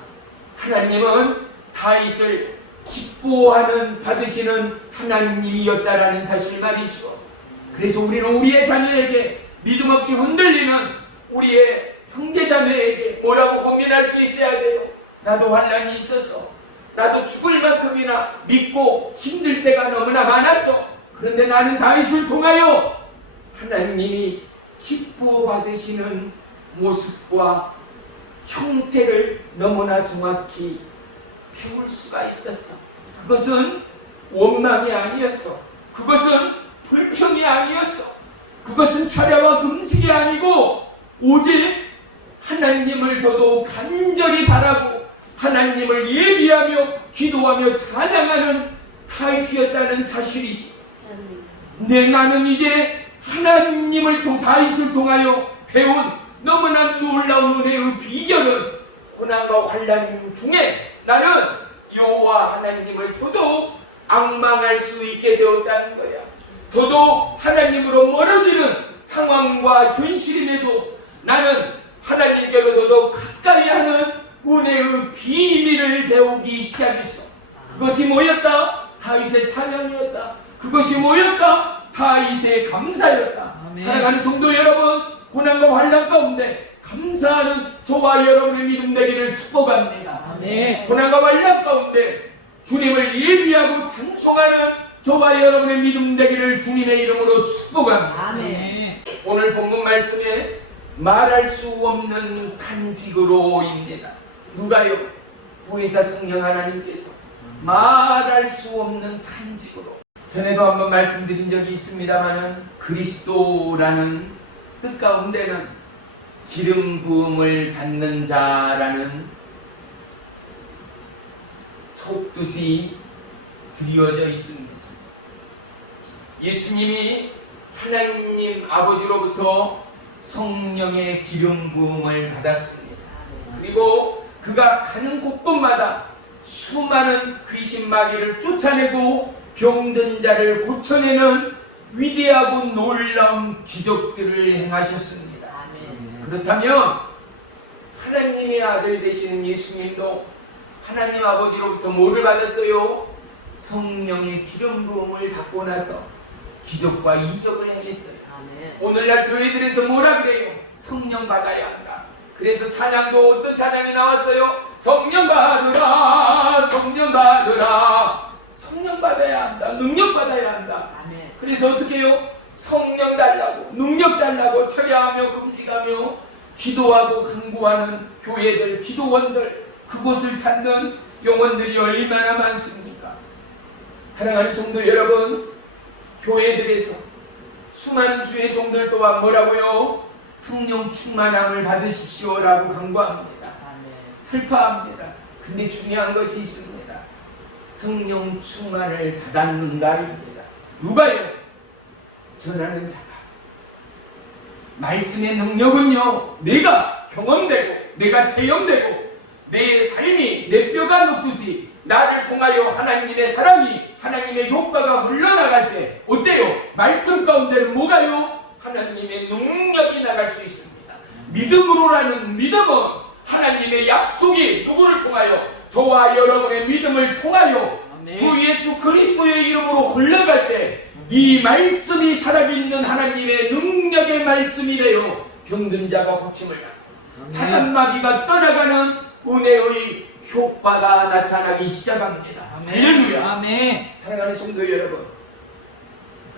하나님은 다윗을 기뻐하는 받으시는 하나님이었다라는 사실 말이죠. 그래서 우리는 우리의 자녀에게 믿음 없이 흔들리는 우리의 형제자매에게 뭐라고 고민할 수 있어야 돼요? 나도 환난이 있었어. 나도 죽을 만큼이나 믿고 힘들 때가 너무나 많았어. 그런데 나는 다윗을 통하여 하나님이 기뻐 받으시는 모습과 형태를 너무나 정확히 배울 수가 있었어. 그것은 원망이 아니었어. 그것은 불평이 아니었어. 그것은 철야와 금식이 아니고 오직 하나님을 더더욱 간절히 바라고 하나님을 예비하며 기도하며 찬양하는 다윗이었다는 사실이지. 나는 이제 하나님을 다윗을 통하여 배운 너무나 놀라운 은혜의 비결은 고난과 환난 중에 나는 여호와 하나님을 더더욱 앙망할 수 있게 되었다는 거야. 더더욱 하나님으로 멀어지는 상황과 현실임에도 나는 하나님께로 더더욱 가까이 하는 은혜의 비밀을 배우기 시작했어. 그것이 뭐였다? 다윗의 찬양이었다. 그것이 뭐였다? 다윗의 감사였다. 아멘. 사랑하는 성도 여러분, 고난과 환난 가운데 감사하는 저와 여러분의 믿음 되기를 축복합니다. 아멘. 고난과 환난 가운데 주님을 예비하고 찬송하는 저와 여러분의 믿음 되기를 주님의 이름으로 축복합니다. 아멘. 오늘 본문 말씀에 말할 수 없는 탄식으로입니다. 누가요? 보혜사 성령 하나님께서 말할 수 없는 탄식으로. 전에도 한번 말씀드린 적이 있습니다마는 그리스도라는 뜻 가운데는 기름 부음을 받는 자라는 속뜻이 드리워져 있습니다. 예수님이 하나님 아버지로부터 성령의 기름 부음을 받았습니다. 그리고 그가 가는 곳곳마다 수많은 귀신 마귀를 쫓아내고 병든 자를 고쳐내는 위대하고 놀라운 기적들을 행하셨습니다. 그렇다면 하나님의 아들 되시는 예수님도 하나님 아버지로부터 뭐를 받았어요? 성령의 기름 부음을 받고 나서 기적과 이적을 행했어요. 오늘날 교회들에서 뭐라 그래요? 성령 받아야 한다. 그래서 찬양도 어떤 찬양이 나왔어요? 성령 받으라, 성령 받으라. 성령 받아야 한다. 능력 받아야 한다. 그래서 어떻게 해요? 성령 달라고, 능력 달라고 철야하며 금식하며 기도하고 간구하는 교회들, 기도원들, 그곳을 찾는 영혼들이 얼마나 많습니까? 사랑하는 성도 여러분, 교회들에서 수많은 주의 종들 또한 뭐라고요? 성령 충만함을 받으십시오라고 간구합니다. 슬퍼합니다. 근데 중요한 것이 있습니다. 성령 충만을 받았는가입니다. 누가요? 전하는 자가. 말씀의 능력은요, 내가 경험되고 내가 체험되고 내 삶이 내 뼈가 녹듯이 나를 통하여 하나님의 사랑이, 하나님의 효과가 흘러나갈 때 어때요? 말씀 가운데는 뭐가요? 하나님의 능력이 나갈 수 있습니다. 믿음으로라는 믿음은 하나님의 약속이 누구를 통하여? 저와 여러분의 믿음을 통하여 주 예수 그리스도의 이름으로 흘러갈 때 이 말씀이 살아있는 하나님의 능력의 말씀이 되어 병든 자가 고침을 받고 사단 마귀가 떠나가는 은혜의 효과가 나타나기 시작합니다. 할렐루야. 아멘. 사랑하는 성도 여러분,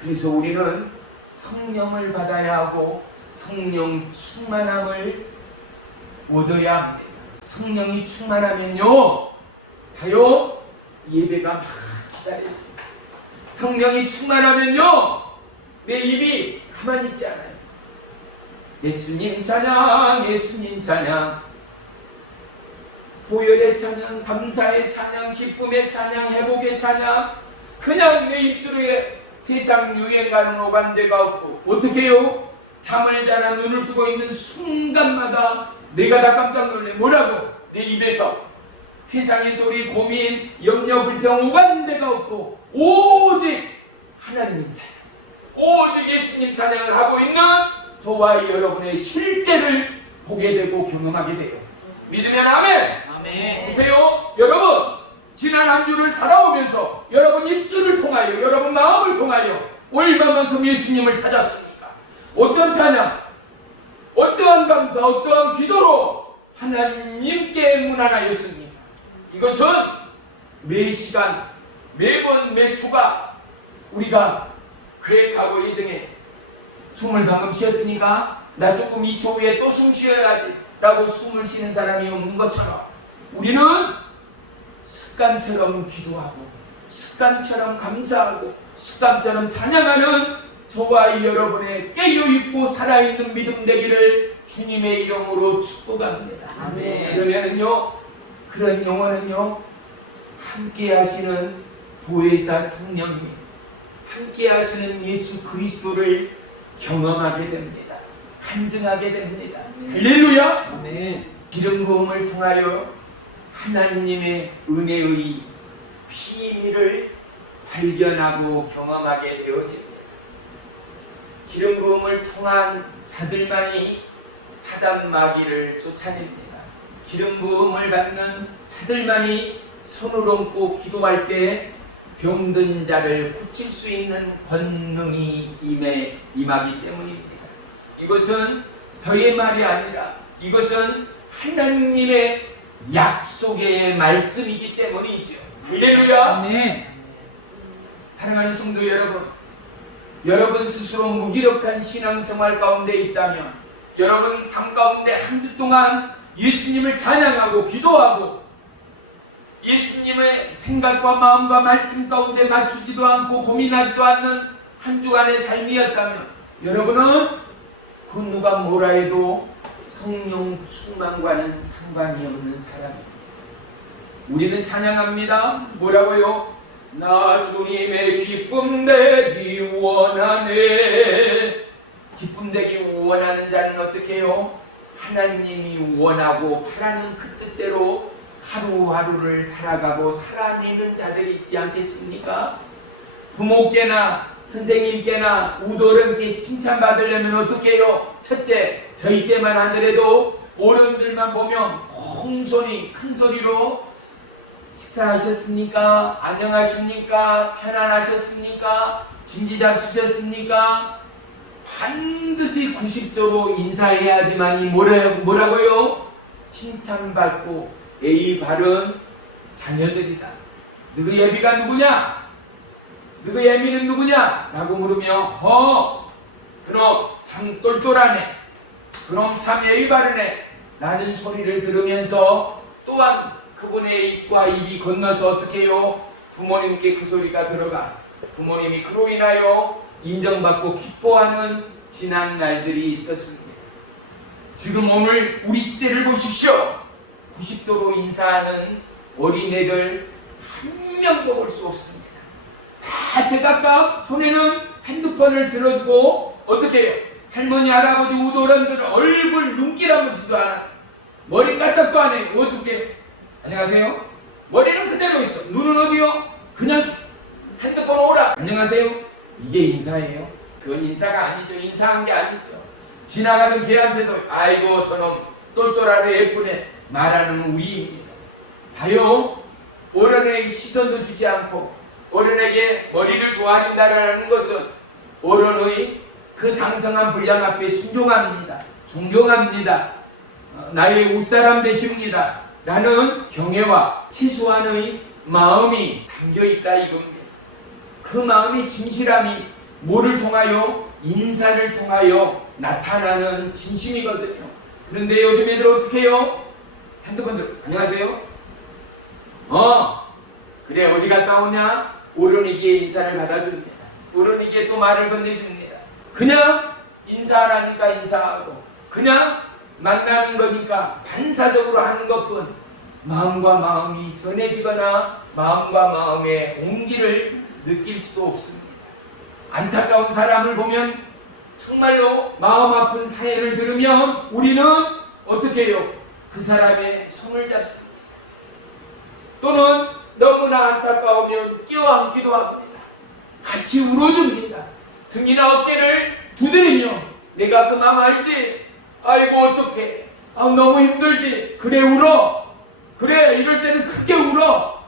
그래서 우리는 성령을 받아야 하고 성령 충만함을 얻어야 합니다. 성령이 충만하면요, 봐요, 예배가 막 기다려집니다. 성령이 충만하면요, 내 입이 가만히 있지 않아요. 예수님 찬양, 예수님 찬양, 보혈의 찬양, 감사의 찬양, 기쁨의 찬양, 회복의 찬양, 그냥 내 입술에 세상 유행가는 오간데가 없고, 어떻게 해요? 잠을 자나 눈을 뜨고 있는 순간마다 내가 다 깜짝 놀래. 뭐라고? 내 입에서 세상의 소리, 고민, 염려, 불평 오간데가 없고 오직 하나님 찬양, 오직 예수님 찬양을 하고 있는 저와 여러분의 실제를 보게 되고 경험하게 돼요. 믿으면 아멘. 아멘. 보세요, 여러분, 지난 한 주를 살아오면서 여러분 입술을 통하여, 여러분 마음을 통하여 얼마만큼 예수님을 찾았습니까? 어떤 찬양, 어떠한 감사, 어떠한 기도로 하나님께 문안하였습니까? 이것은 매 시간, 매번, 매 초가 우리가 계획하고 예정해. 숨을 방금 쉬었으니까 나 조금 2초 후에 또 숨 쉬어야지 라고 숨을 쉬는 사람이 없는 것처럼 우리는 습관처럼 기도하고 습관처럼 감사하고 습관처럼 찬양하는 저와 여러분의 깨어있고 살아있는 믿음 되기를 주님의 이름으로 축복합니다. 아멘. 그러면은요, 그런 영혼은요, 함께 하시는 보혜사 성령님, 함께 하시는 예수 그리스도를 경험하게 됩니다. 간증하게 됩니다. 할렐루야. 아멘. 기름 부음을 통하여 하나님의 은혜의 비밀을 발견하고 경험하게 되어집니다. 기름 부음을 통한 자들만이 사단 마귀를 쫓아냅니다. 기름 부음을 받는 자들만이 손을 얹고 기도할 때 병든 자를 고칠 수 있는 권능이 임하기 때문입니다. 이것은 저의 말이 아니라 이것은 하나님의 약속의 말씀이기 때문이죠. 할렐루야. 아멘. 사랑하는 성도 여러분, 여러분 스스로 무기력한 신앙생활 가운데 있다면, 여러분 삶 가운데 한 주 동안 예수님을 찬양하고 기도하고 예수님의 생각과 마음과 말씀 가운데 맞추지도 않고 고민하지도 않는 한 주간의 삶이었다면, 여러분은 그 누가 뭐라 해도 성령 충만과는 상관이 없는 사람입니다. 우리는 찬양합니다. 뭐라고요? 나 주님의 기쁨 되기 원하네. 기쁨 되기 원하는 자는 어떻게 해요? 하나님이 원하고 바라는 그 뜻대로 하루하루를 살아가고 살아내는 자들이 있지 않겠습니까? 부모께나 선생님께나 우도른께 칭찬받으려면 어떻게 해요? 첫째, 저희 때만 하더라도 어른들만 보면 홍소리 큰 소리로 식사하셨습니까? 안녕하십니까? 편안하셨습니까? 진지 잡수셨습니까? 반드시 90도로 인사해야지만이 뭐라고요? 칭찬받고 예의 바른 자녀들이다. 너희 예비가 누구냐? 너희 예비는 누구냐? 라고 물으며 그놈 참 똘똘하네, 그놈 참 예의 바르네 라는 소리를 들으면서 또한 그분의 입과 입이 건너서 어떻게 해요? 부모님께 그 소리가 들어가 부모님이 그로 인하여 인정받고 기뻐하는 지난 날들이 있었습니다. 지금 오늘 우리 시대를 보십시오. 90도로 인사하는 어린애들 한 명도 볼 수 없습니다. 다 제각각 손에는 핸드폰을 들어주고 어떻게 해요? 할머니 할아버지 우도런들은 얼굴 눈길 한번 주도 않아. 머리 까딱도 안 해요. 어떻게 안녕하세요? 머리는 그대로 있어. 눈은 어디요? 그냥 핸드폰 오라. 안녕하세요? 이게 인사예요? 그건 인사가 아니죠. 인사한 게 아니죠. 지나가는 개한테도 아이고 저놈 똘똘하네 예쁘네 말하는 우리입니다. 봐요. 어른에게 시선도 주지 않고 어른에게 머리를 조아린다라는 것은 어른의 그 장성한 분량 앞에 순종합니다. 존경합니다. 나의 웃사람 되십니다. 라는 경애와 최소한의 마음이 담겨있다 이겁니다. 그 마음의 진실함이 뭐를 통하여? 인사를 통하여 나타나는 진심이거든요. 그런데 요즘 애들 어떻게 해요? 핸드폰들 안녕하세요? 그래 어디 갔다 오냐? 어른에게 인사를 받아줍니다. 어른에게 또 말을 건네줍니다. 그냥 인사하라니까 인사하고 그냥 만나는 거니까 반사적으로 하는 것뿐 마음과 마음이 전해지거나 마음과 마음의 온기를 느낄 수도 없습니다. 안타까운 사람을 보면 정말로 마음 아픈 사연을 들으면 우리는 어떻게 해요? 그 사람의 손을 잡습니다. 또는 너무나 안타까우면 껴안기도 합니다. 같이 울어줍니다. 등이나 어깨를 두드리며 내가 그 마음 알지? 아이고 어떡해 너무 힘들지? 그래 울어. 그래 이럴 때는 크게 울어.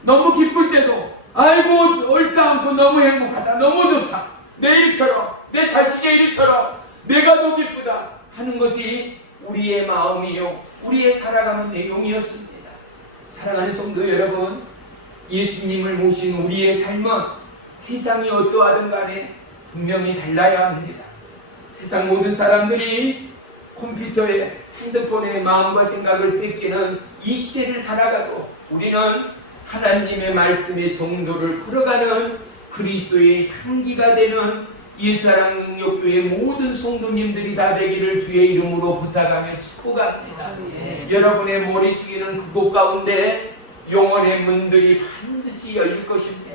너무 기쁠 때도 아이고 얼싸안고 너무 행복하다 너무 좋다 내 일처럼 내 자식의 일처럼 내가 더 기쁘다 하는 것이 우리의 마음이요 우리의 살아가는 내용이었습니다. 사랑하는 성도 여러분, 예수님을 모신 우리의 삶은 세상이 어떠하든 간에 분명히 달라야 합니다. 세상 모든 사람들이 컴퓨터에 핸드폰에 마음과 생각을 뺏기는 이 시대를 살아가도 우리는 하나님의 말씀의 정도를 풀어가는 그리스도의 향기가 되는 예수사랑 능력교회 모든 성도님들이 다 되기를 주의 이름으로 부탁하며 축복합니다. 여러분의 머리 숙이는 그곳 가운데 영혼의 문들이 반드시 열릴 것입니다.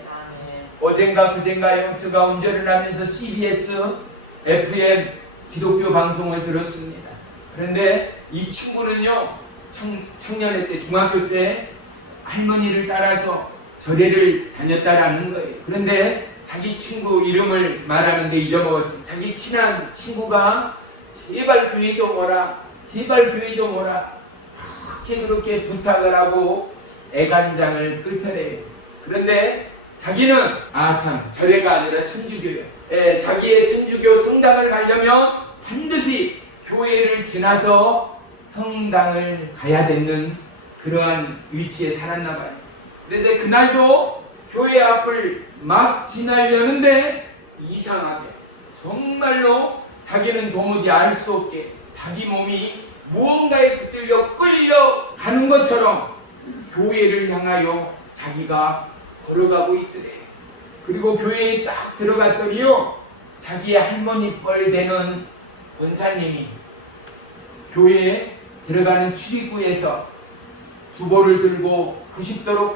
어젠가 그젠가요 제가 운전을 하면서 CBS FM 기독교 방송을 들었습니다. 그런데 이 친구는요 청년회 때 중학교 때 할머니를 따라서 절에를 다녔다라는 거예요. 그런데 자기 친구 이름을 말하는데 잊어먹었습니다. 자기 친한 친구가 제발 교회 좀 오라 제발 교회 좀 오라 그렇게 부탁을 하고 애간장을 끓여대요. 그런데 자기는 참 절에가 아니라 천주교예요. 자기의 천주교 성당을 가려면 반드시 교회를 지나서 성당을 가야 되는 그러한 위치에 살았나 봐요. 그런데 그날도 교회 앞을 막 지나려는데 이상하게 정말로 자기는 도무지 알 수 없게 자기 몸이 무언가에 붙들려 끌려가는 것처럼 교회를 향하여 자기가 걸어가고 있더래. 그리고 교회에 딱 들어갔더니요, 자기의 할머니 뻘 되는 권사님이 교회에 들어가는 출입구에서 주보를 들고 90도로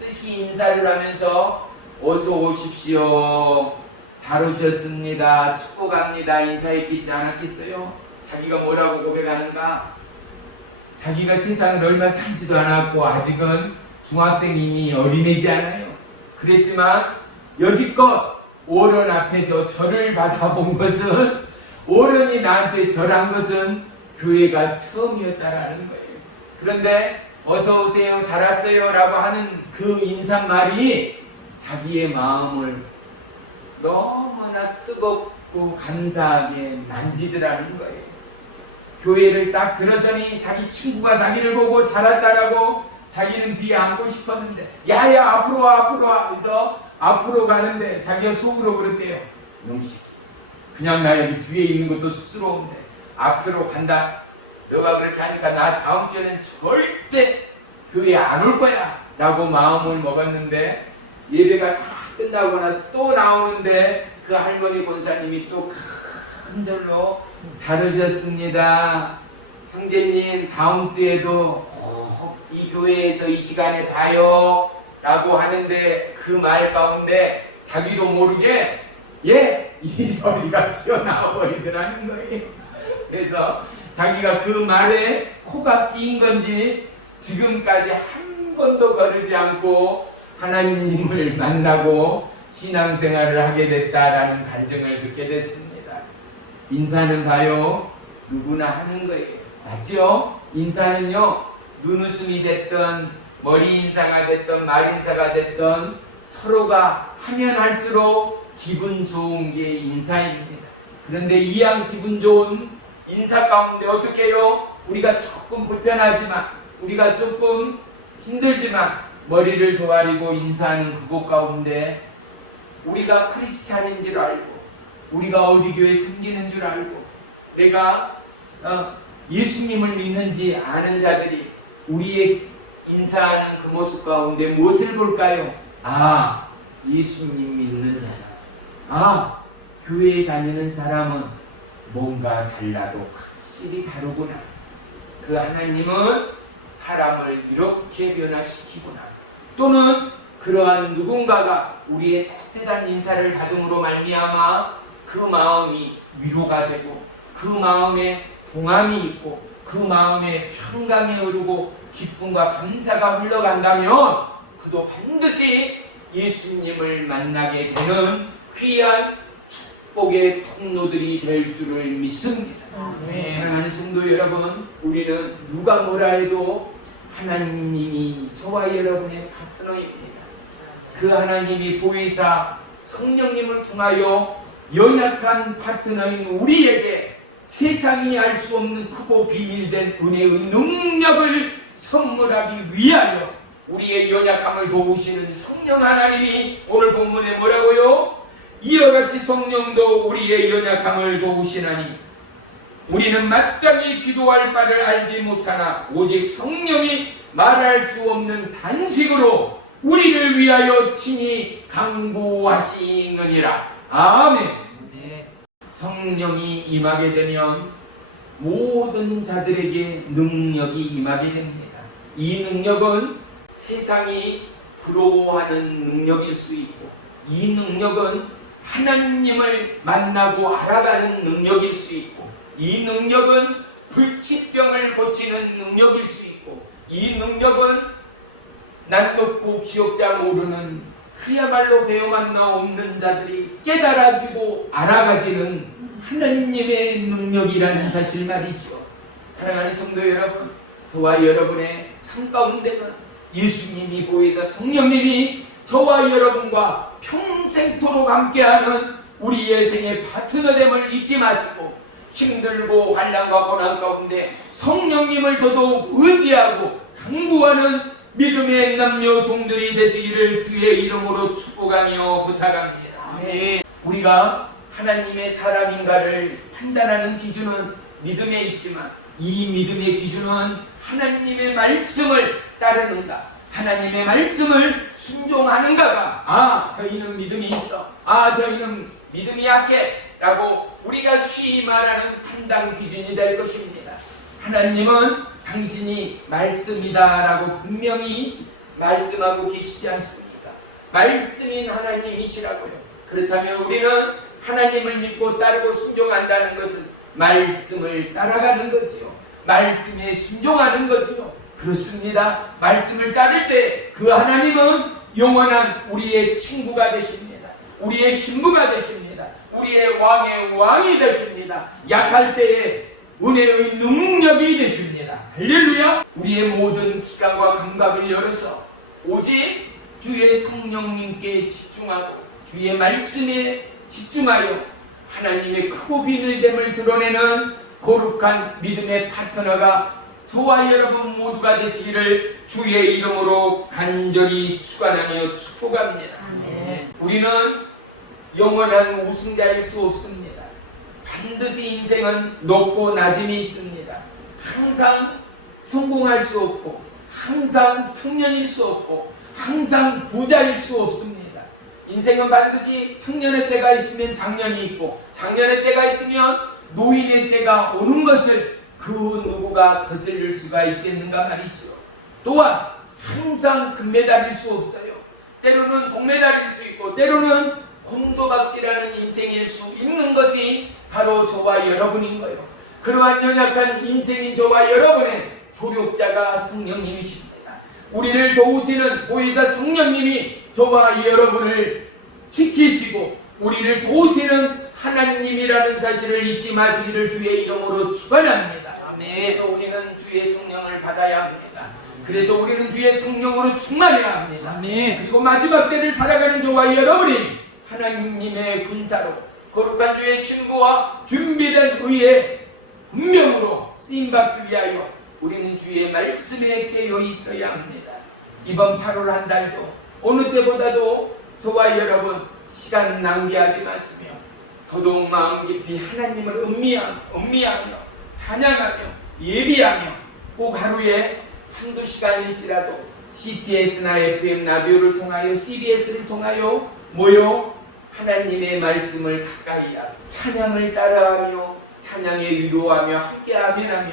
뜻이 인사를 하면서 어서 오십시오, 잘 오셨습니다, 축복합니다 인사했겠지 않았겠어요? 자기가 뭐라고 고백하는가? 자기가 세상을 얼마 살지도 않았고 아직은 중학생이니 어린애지 않아요. 그랬지만 여지껏 어른 앞에서 절을 받아본 것은, 어른이 나한테 절한 것은 교회가 처음이었다라는 거예요. 그런데 어서 오세요, 잘 왔어요 라고 하는 그 인사말이 자기의 마음을 너무나 뜨겁고 감사하게 만지더라는 거예요. 교회를 딱 들어서니 자기 친구가 자기를 보고 잘 왔다라고 자기는 뒤에 앉고 싶었는데, 야야 앞으로 와 앞으로 와 해서 앞으로 가는데 자기가 속으로 그랬대요. 용식, 그냥 나 여기 뒤에 있는 것도 쑥스러운데 앞으로 간다. 너가 그렇게 하니까 나 다음 주에는 절대 교회 안 올 거야 라고 마음을 먹었는데, 예배가 다 끝나고 나서 또 나오는데 그 할머니 권사님이 또 큰 절로 잘 오셨습니다, 형제님 다음 주에도 이 교회에서 이 시간에 봐요 라고 하는데, 그 말 가운데 자기도 모르게 이 소리가 튀어나와 버리더라는 거예요. 그래서 자기가 그 말에 코가 끼인 건지 지금까지 한 번도 거르지 않고 하나님을 만나고 신앙생활을 하게 됐다라는 간증을 듣게 됐습니다. 인사는 봐요, 누구나 하는 거예요. 맞죠? 인사는요, 눈웃음이 됐던 머리 인사가 됐던 말 인사가 됐던 서로가 하면 할수록 기분 좋은 게 인사입니다. 그런데 이왕 기분 좋은 인사 가운데 어떻게 해요? 우리가 조금 불편하지만, 우리가 조금 힘들지만 머리를 조아리고 인사하는 그곳 가운데 우리가 크리스찬인 줄 알고, 우리가 어디 교회 섬기는 줄 알고, 내가 예수님을 믿는지 아는 자들이 우리의 인사하는 그 모습 가운데 무엇을 볼까요? 아, 예수님 믿는 자다. 아, 교회에 다니는 사람은 뭔가 달라도 확실히 다르구나. 그 하나님은 사람을 이렇게 변화시키구나. 또는 그러한 누군가가 우리의 따뜻한 인사를 받음으로 말미암아 그 마음이 위로가 되고, 그 마음에 동함이 있고, 그 마음에 평강이 흐르고 기쁨과 감사가 흘러간다면 그도 반드시 예수님을 만나게 되는 귀한 축복의 통로들이 될 줄을 믿습니다. 사랑하는 성도 여러분, 우리는 누가 뭐라 해도 하나님이 저와 여러분의 파트너입니다. 그 하나님이 보혜사 성령님을 통하여 연약한 파트너인 우리에게 세상이 알 수 없는 크고 비밀된 은혜의 능력을 선물하기 위하여 우리의 연약함을 도우시는 성령 하나님이 오늘 본문에 뭐라고요? 이와 같이 성령도 우리의 연약함을 도우시나니 우리는 마땅히 기도할 바를 알지 못하나 오직 성령이 말할 수 없는 단식으로 우리를 위하여 친히 간구하시느니라. 아멘. 성령이 임하게 되면 모든 자들에게 능력이 임하게 됩니다. 이 능력은 세상이 부러워하는 능력일 수 있고, 이 능력은 하나님을 만나고 알아가는 능력일 수 있고, 이 능력은 불치병을 고치는 능력일 수 있고, 이 능력은 낯놓고 기억자 모르는 그야말로 배워만나 없는 자들이 깨달아지고 알아가지는 하나님의 능력이라는 사실 말이죠. 사랑하는 성도 여러분, 저와 여러분의 삶 가운데는 예수님이 보혜사 성령님이 저와 여러분과 평생토록 함께하는 우리의 생의 파트너됨을 잊지 마시고, 힘들고 환난과 고난 가운데 성령님을 더더욱 의지하고 간구하는 믿음의 남녀 종들이 되시기를 주의 이름으로 축복하며 부탁합니다. 아멘. 우리가 하나님의 사람인가를 판단하는 기준은 믿음에 있지만 이 믿음의 기준은 하나님의 말씀을 따르는가, 하나님의 말씀을 순종하는가가 저희는 믿음이 있어, 저희는 믿음이 약해 라고 우리가 쉬이 말하는 판단 기준이 될 것입니다. 하나님은 당신이 말씀이다 라고 분명히 말씀하고 계시지 않습니까? 말씀인 하나님이시라고요. 그렇다면 우리는 하나님을 믿고 따르고 순종한다는 것은 말씀을 따라가는 거지요. 말씀에 순종하는 거지요. 그렇습니다. 말씀을 따를 때 그 하나님은 영원한 우리의 친구가 되십니다. 우리의 신부가 되십니다. 우리의 왕의 왕이 되십니다. 약할 때에 은혜의 능력이 되십니다. 할렐루야. 우리의 모든 기관과 감각을 열어서 오직 주의 성령님께 집중하고 주의 말씀에 집중하여 하나님의 크고 비늘됨을 드러내는 거룩한 믿음의 파트너가 저와 여러분 모두가 되시기를 주의 이름으로 간절히 축원하며 축복합니다. 아멘. 우리는 영원한 우승자일 수 없습니다. 반드시 인생은 높고 낮음이 있습니다. 항상 성공할 수 없고, 항상 청년일 수 없고, 항상 부자일 수 없습니다. 인생은 반드시 청년의 때가 있으면 장년이 있고, 장년의 때가 있으면 노인의 때가 오는 것을 그 누구가 거슬릴 수가 있겠는가 말이죠. 또한 항상 금메달일 수 없어요. 때로는 동메달일 수 있고, 때로는 곤도박질하는 인생일 수 있는 것이 바로 저와 여러분인 거예요. 그러한 연약한 인생인 저와 여러분의 조력자가 성령님이십니다. 우리를 도우시는 보혜사 성령님이 저와 여러분을 지키시고 우리를 도우시는 하나님이라는 사실을 잊지 마시기를 주의 이름으로 축원합니다. 그래서 우리는 주의 성령을 받아야 합니다. 그래서 우리는 주의 성령으로 충만해야 합니다. 아멘. 그리고 마지막 때를 살아가는 저와 여러분이 하나님의 군사로 거룩한 주의 신부와 준비된 의의 운명으로 쓰임받기 위하여 우리는 주의 말씀에 깨어 있어야 합니다. 이번 8월 한 달도 어느 때보다도 저와 여러분 시간 낭비하지 마시며 더더욱 마음 깊이 하나님을 음미하며 찬양하며 예비하며 꼭 하루에 한두 시간일지라도 CTS나 FM 라디오를 통하여 CBS를 통하여 모여 하나님의 말씀을 가까이 하고 찬양을 따라하며 찬양에 위로하며 함께 아멘하며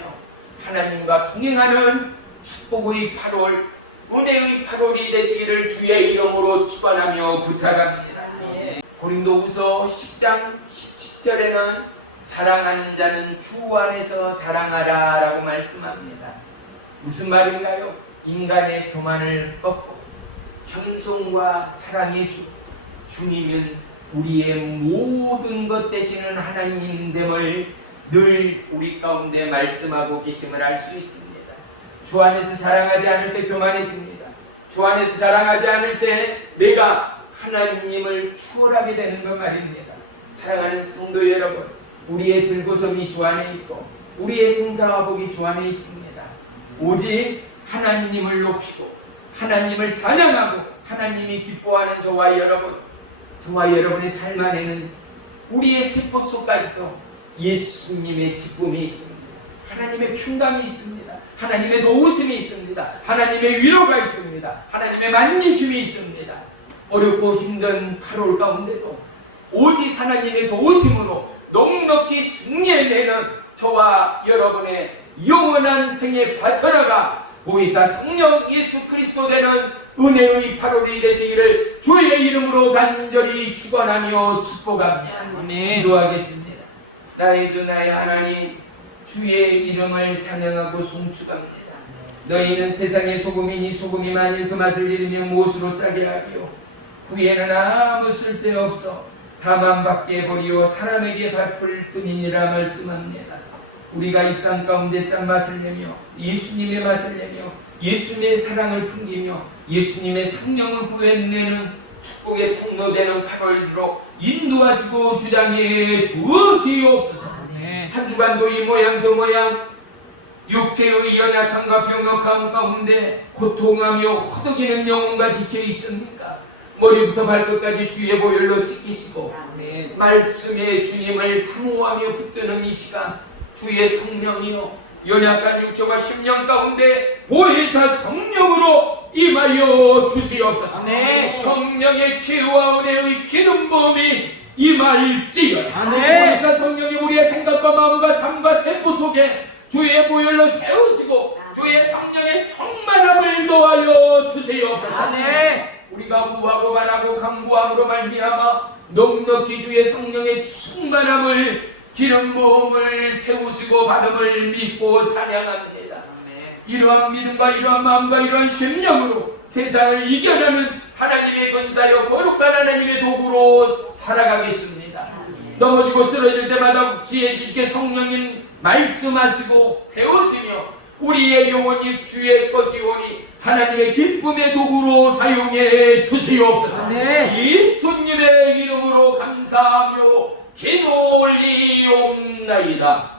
하나님과 동행하는 축복의 8월 은혜의 8월이 되시기를 주의 이름으로 축원하며 부탁합니다. 고린도후서 10장 17절에는 사랑하는 자는 주 안에서 자랑하라 라고 말씀합니다. 무슨 말인가요? 인간의 교만을 꺾고 겸손과 사랑의 주님은 우리의 모든 것 되시는 하나님됨을 늘 우리 가운데 말씀하고 계심을 알 수 있습니다. 주 안에서 사랑하지 않을 때 교만해집니다. 주 안에서 사랑하지 않을 때 내가 하나님을 추월하게 되는 것 말입니다. 사랑하는 성도 여러분, 우리의 들고섬이 주 안에 있고 우리의 생사화복이 주 안에 있습니다. 오직 하나님을 높이고 하나님을 찬양하고 하나님이 기뻐하는 저와 여러분의 삶 안에는 우리의 세포 속까지도 예수님의 기쁨이 있습니다. 하나님의 평강이 있습니다. 하나님의 도우심이 있습니다. 하나님의 위로가 있습니다. 하나님의 만지심이 있습니다. 어렵고 힘든 8월 가운데도 오직 하나님의 도우심으로 넉넉히 승리해내는 저와 여러분의 영원한 생의 파트너가 보혜사 성령 예수 그리스도 되는 은혜의 8월이 되시기를 주의 이름으로 간절히 축원하며 축복합니다. 아멘. 기도하겠습니다. 나의 주 나의 하나님, 주의 이름을 찬양하고 송축합니다. 너희는 세상의 소금이니 소금이 만일 그 맛을 잃으면 무엇으로 짜게 하기요? 후에는 아무 쓸데없어 다만 밖에 버리어 사람에게 베풀 뿐이니라 말씀합니다. 우리가 이 땅 가운데 짠맛을 내며 예수님의 맛을 내며 예수님의 사랑을 풍기며 예수님의 성령을 구해내는 축복의 통로되는 8월로 인도하시고 주장해 주시옵소서. 한 주간도 이 모양 저 모양 육체의 연약함과 병역함 가운데 고통하며 허덕이는 영혼과 지쳐 있습니까? 머리부터 발끝까지 주의 보혈로 씻기시고 아멘. 말씀의 주님을 사모하며 붙드는 이 시간, 주의 성령이여 연약한 육체와 심령 가운데 보혜사 성령으로 임하여 주시옵소서. 아멘. 성령의 치유와 은혜의 기름 부음이 임할지어다. 아멘. 보혜사 성령이 우리의 생각과 마음과 삶과 세포 속에 주의 보혈로 채우시고 주의 성령의 충만함을 더하여 주시옵소서. 아멘. 우리가 구하고 바라고 간구함으로 말미암아 넉넉히 주의 성령의 충만함을 기름 부음을 채우시고 받음을 믿고 찬양합니다. 이러한 믿음과 이러한 마음과 이러한 심령으로 세상을 이겨내는 하나님의 권사여 거룩한 하나님의 도구로 살아가겠습니다. 넘어지고 쓰러질 때마다 지혜 지식의 성령님 말씀하시고 세우시며 우리의 영혼이 주의 것이오니 하나님의 기쁨의 도구로 사용해 주시옵소서. 아멘. 예수님의 이름으로 감사하며 기도 올리옵나이다.